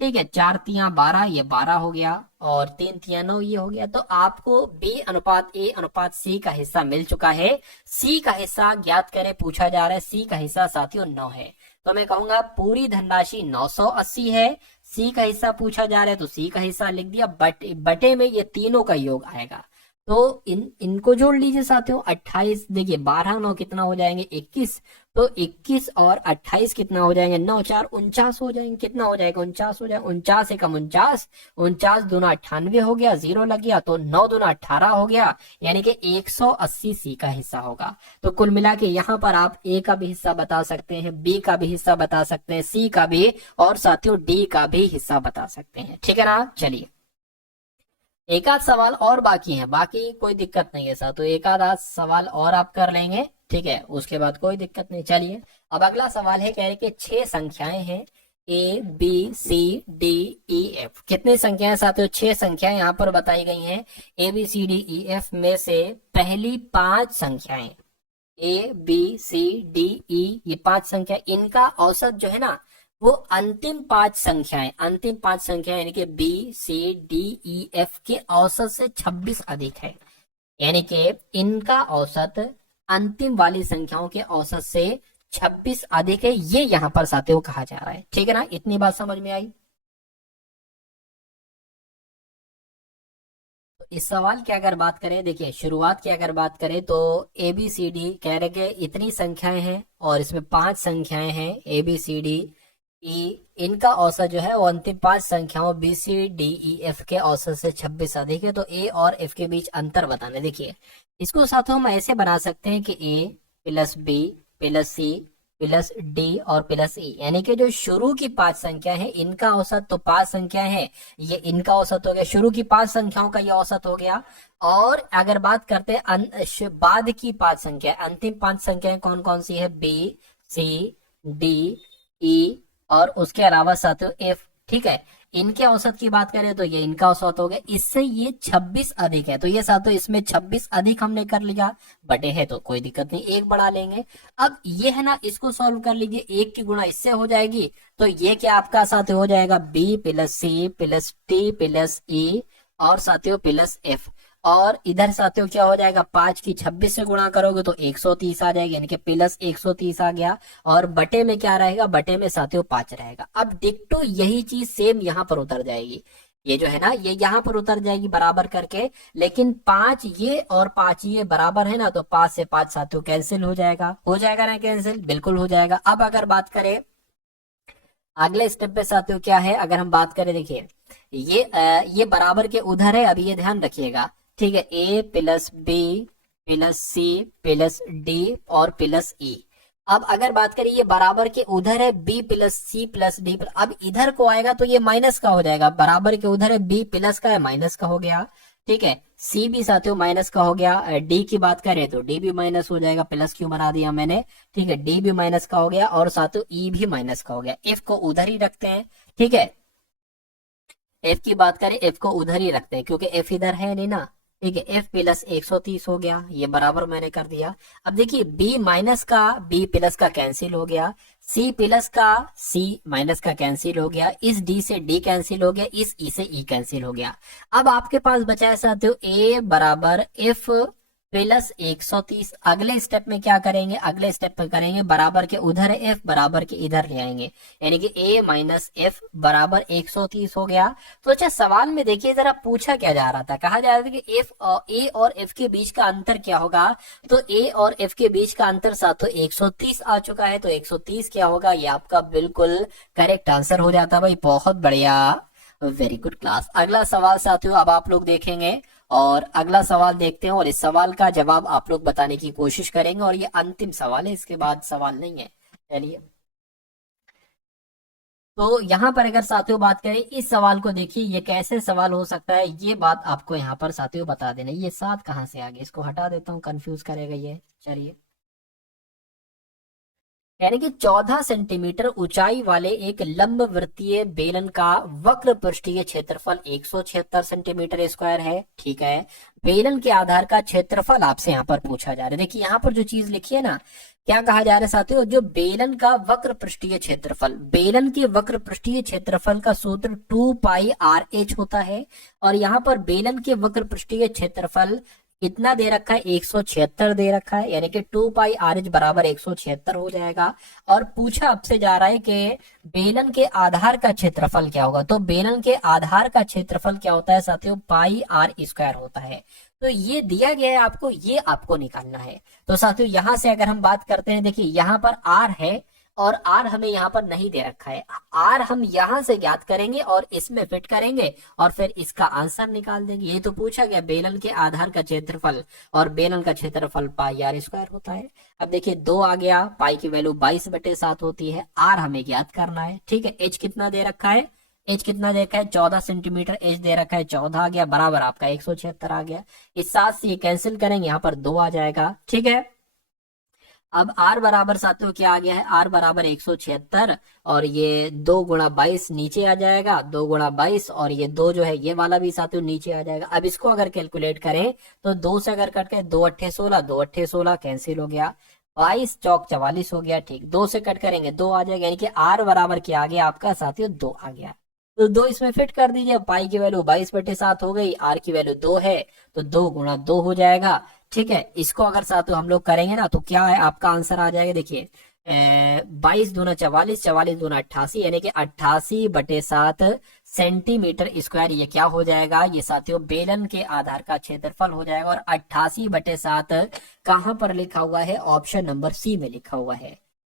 ठीक है। 4 तियां 12, ये 12 हो गया, और 3 तियां 9, ये हो गया। तो आपको बी अनुपात ए अनुपात सी का हिस्सा मिल चुका है। सी का हिस्सा ज्ञात करें पूछा जा रहा है। सी का हिस्सा साथियों 9 है, तो मैं कहूंगा पूरी धनराशि 980 है। सी का हिस्सा पूछा जा रहा है तो सी का हिस्सा लिख दिया, बटे में ये तीनों का योग आएगा। तो इनको जोड़ लीजिए साथियों। 28 देखिए 12 9 कितना हो जाएंगे 21, तो 21 और 28 कितना हो जाएंगे 9 4 49 हो जाएंगे। कितना हो जाएगा 49 हो जाएगा। 49 एकम 49, 49 दूना 98 हो गया, 0 लग गया तो 9 दूना 18 हो गया, यानी कि 180 सी का हिस्सा होगा। तो कुल मिला के यहाँ पर आप ए का भी हिस्सा बता सकते हैं, बी का भी हिस्सा बता सकते हैं, सी का भी, और साथियों डी का भी हिस्सा बता सकते हैं। ठीक है ना। चलिए एक आध सवाल और बाकी है, बाकी कोई दिक्कत नहीं है साथ, तो एक आध सवाल और आप कर लेंगे, ठीक है, उसके बाद कोई दिक्कत नहीं। चलिए अब अगला सवाल है, कह रहे कि 6 संख्याएं हैं A B C D E F. कितनी संख्याएं साथियों 6 संख्याएं यहाँ पर बताई गई हैं। A B C D E F में से पहली 5 संख्याएं ए बी सी डी ई, ये 5 संख्या, इनका औसत जो है ना वो अंतिम 5 संख्याएं, अंतिम 5 संख्याएं यानी कि B C D E F के औसत से 26 अधिक है। यानी कि इनका औसत अंतिम वाली संख्याओं के औसत से 26 अधिक है, ये यहां पर साथियों कहा जा रहा है। ठीक है ना, इतनी बात समझ में आई। तो इस सवाल की अगर बात करें, देखिए शुरुआत की अगर बात करें तो ए बी सी डी कह रहे कि इतनी संख्याएं हैं और इसमें 5 संख्याएं हैं ए बी सी डी ई, इनका औसत जो है वो अंतिम 5 संख्याओं B C D E F के औसत से 26 अधिक है। तो ए और एफ के बीच अंतर बताने, देखिए इसको साथियों हम ऐसे बना सकते हैं कि A plus B plus C plus D और प्लस ई, यानी कि जो शुरू की 5 संख्या है इनका औसत, तो 5 संख्या है ये इनका औसत हो गया, शुरू की 5 संख्याओं का ये औसत हो गया। और अगर बात करते हैं बाद की 5 संख्या, अंतिम 5 संख्याएं कौन कौन सी है, बी सी डी ई और उसके अलावा साथियों एफ। ठीक है, इनके औसत की बात करें तो ये इनका औसत हो गया, इससे ये 26 अधिक है, तो ये साथियों इसमें 26 अधिक हमने कर लिया, बटे है तो कोई दिक्कत नहीं, एक बढ़ा लेंगे। अब ये है ना, इसको सॉल्व कर लीजिए, एक की गुणा इससे हो जाएगी, तो ये क्या आपका साथियों हो जाएगा B plus C plus T plus E और साथियों प्लस एफ। और इधर साथियों क्या हो जाएगा, 5 की 26 से गुणा करोगे तो 130 आ जाएगा, यानी कि प्लस 130 आ गया। और बटे में क्या रहेगा, बटे में साथियों 5 रहेगा। अब डिक्टो यही चीज सेम यहाँ पर उतर जाएगी, ये जो है ना ये यहाँ पर उतर जाएगी बराबर करके, लेकिन 5 ये और 5 ये बराबर है ना, तो 5 से 5 साथियों कैंसिल हो जाएगा, हो जाएगा ना कैंसिल, बिल्कुल हो जाएगा। अब अगर बात करें अगले स्टेप पे साथियों क्या है, अगर हम बात करें, देखिए ये बराबर के उधर है, अभी ये ध्यान रखिएगा। ठीक है, A plus B plus C plus D और प्लस ई। अब अगर बात करें ये बराबर के उधर है B plus C plus D, अब इधर को आएगा तो ये माइनस का हो जाएगा, बराबर के उधर है बी प्लस का है माइनस का हो गया। ठीक है, सी भी साथियों माइनस का हो गया, डी की बात करें तो डी भी माइनस हो जाएगा, प्लस क्यों बना दिया मैंने। ठीक है, डी भी माइनस का हो गया और साथियों ई भी माइनस का हो गया। एफ को उधर ही रखते हैं, ठीक है, एफ की बात करें एफ को उधर ही रखते हैं क्योंकि एफ इधर है नहीं ना। ठीक है, एफ प्लस 130 हो गया, ये बराबर मैंने कर दिया। अब देखिए बी माइनस का बी प्लस का कैंसिल हो गया, सी प्लस का सी माइनस का कैंसिल हो गया, इस डी से डी कैंसिल हो गया, इस ई से ई कैंसिल हो गया। अब आपके पास बचा है साथियों ए बराबर एफ प्लस 130। अगले स्टेप में क्या करेंगे, अगले स्टेप में करेंगे बराबर के उधर है एफ, बराबर के इधर ले आएंगे, यानी कि ए माइनस एफ बराबर 130 हो गया। तो अच्छा सवाल में देखिए जरा पूछा क्या जा रहा था, कहा जा रहा था कि ए और एफ के बीच का अंतर क्या होगा, तो ए और एफ के बीच का अंतर साथियों 130 आ चुका है, तो 130 क्या होगा, ये आपका बिल्कुल करेक्ट आंसर हो जाता भाई, बहुत बढ़िया, वेरी गुड क्लास। अगला सवाल साथियों अब आप लोग देखेंगे और अगला सवाल देखते हैं और इस सवाल का जवाब आप लोग बताने की कोशिश करेंगे और ये अंतिम सवाल है, इसके बाद सवाल नहीं है। चलिए तो यहाँ पर अगर साथियों बात करें इस सवाल को, देखिए ये कैसे सवाल हो सकता है, ये बात आपको यहाँ पर साथियों बता देना। ये 7 कहाँ से आ गए, इसको हटा देता हूँ, कंफ्यूज करेगा ये। चलिए यानी कि 14 सेंटीमीटर ऊंचाई वाले एक लंब वृत्तीय बेलन का वक्र पृष्ठीय क्षेत्रफल 176 सेंटीमीटर स्क्वायर है। ठीक है, बेलन के आधार का क्षेत्रफल आपसे यहाँ पर पूछा जा रहा है। देखिए यहाँ पर जो चीज लिखी है ना, क्या कहा जा रहा है साथियों, जो बेलन का वक्र पृष्ठीय क्षेत्रफल, बेलन के वक्र पृष्ठीय क्षेत्रफल का सूत्र 2 पाई आर एच होता है, और यहाँ पर बेलन के वक्र पृष्ठीय क्षेत्रफल इतना दे रखा है 176 दे रखा है, यानी कि 2 पाई आर एच बराबर 176 हो जाएगा। और पूछा आपसे जा रहा है कि बेलन के आधार का क्षेत्रफल क्या होगा। तो बेलन के आधार का क्षेत्रफल क्या होता है साथियों, पाई आर स्क्वायर होता है। तो ये दिया गया है आपको, ये आपको निकालना है। तो साथियों यहां से अगर हम बात करते हैं, देखिए यहाँ पर आर है और आर हमें यहाँ पर नहीं दे रखा है। आर हम यहां से ज्ञात करेंगे और इसमें फिट करेंगे और फिर इसका आंसर निकाल देंगे। ये तो पूछा गया बेलन के आधार का क्षेत्रफल, और बेलन का क्षेत्रफल पाई आर स्क्वायर होता है। अब देखिए 2 आ गया, पाई की वैल्यू 22/7 होती है, आर हमें ज्ञात करना है। ठीक है, एच कितना दे रखा है, एच कितना दे रखा है 14 सेंटीमीटर, एच दे रखा है 14 आ गया, बराबर आपका 176 आ गया। इस 7 से ये कैंसिल करेंगे, यहाँ पर 2 आ जाएगा। ठीक है, अब r बराबर साथियों क्या आ गया है, r बराबर 176, और ये 2 गुणा 22 नीचे आ जाएगा, 2 गुणा 22, और ये 2 जो है ये वाला भी साथियों नीचे आ जाएगा। अब इसको अगर कैलकुलेट करें तो 2 से अगर कट के 2 अट्ठे 16, 2 अट्ठे 16 कैंसिल हो गया, 22 चौक 44 हो गया। ठीक, 2 से कट करेंगे 2 आ जाएगा, यानी कि r बराबर क्या आ गया आपका साथियों 2 आ गया। तो 2 इसमें फिट कर दीजिए, पाई की वैल्यू 22/7 हो गई, आर की वैल्यू 2 है, तो 2 गुणा 2 हो जाएगा। ठीक है, इसको अगर साथियों हम लोग करेंगे ना तो क्या है आपका आंसर आ जाएगा, देखिए 22 दूना 44, 44 दूना 88, यानी कि 88/7 सेंटीमीटर स्क्वायर। ये क्या हो जाएगा, ये साथियों बेलन के आधार का क्षेत्रफल हो जाएगा। और 88/7 कहां पर लिखा हुआ है, ऑप्शन नंबर सी में लिखा हुआ है।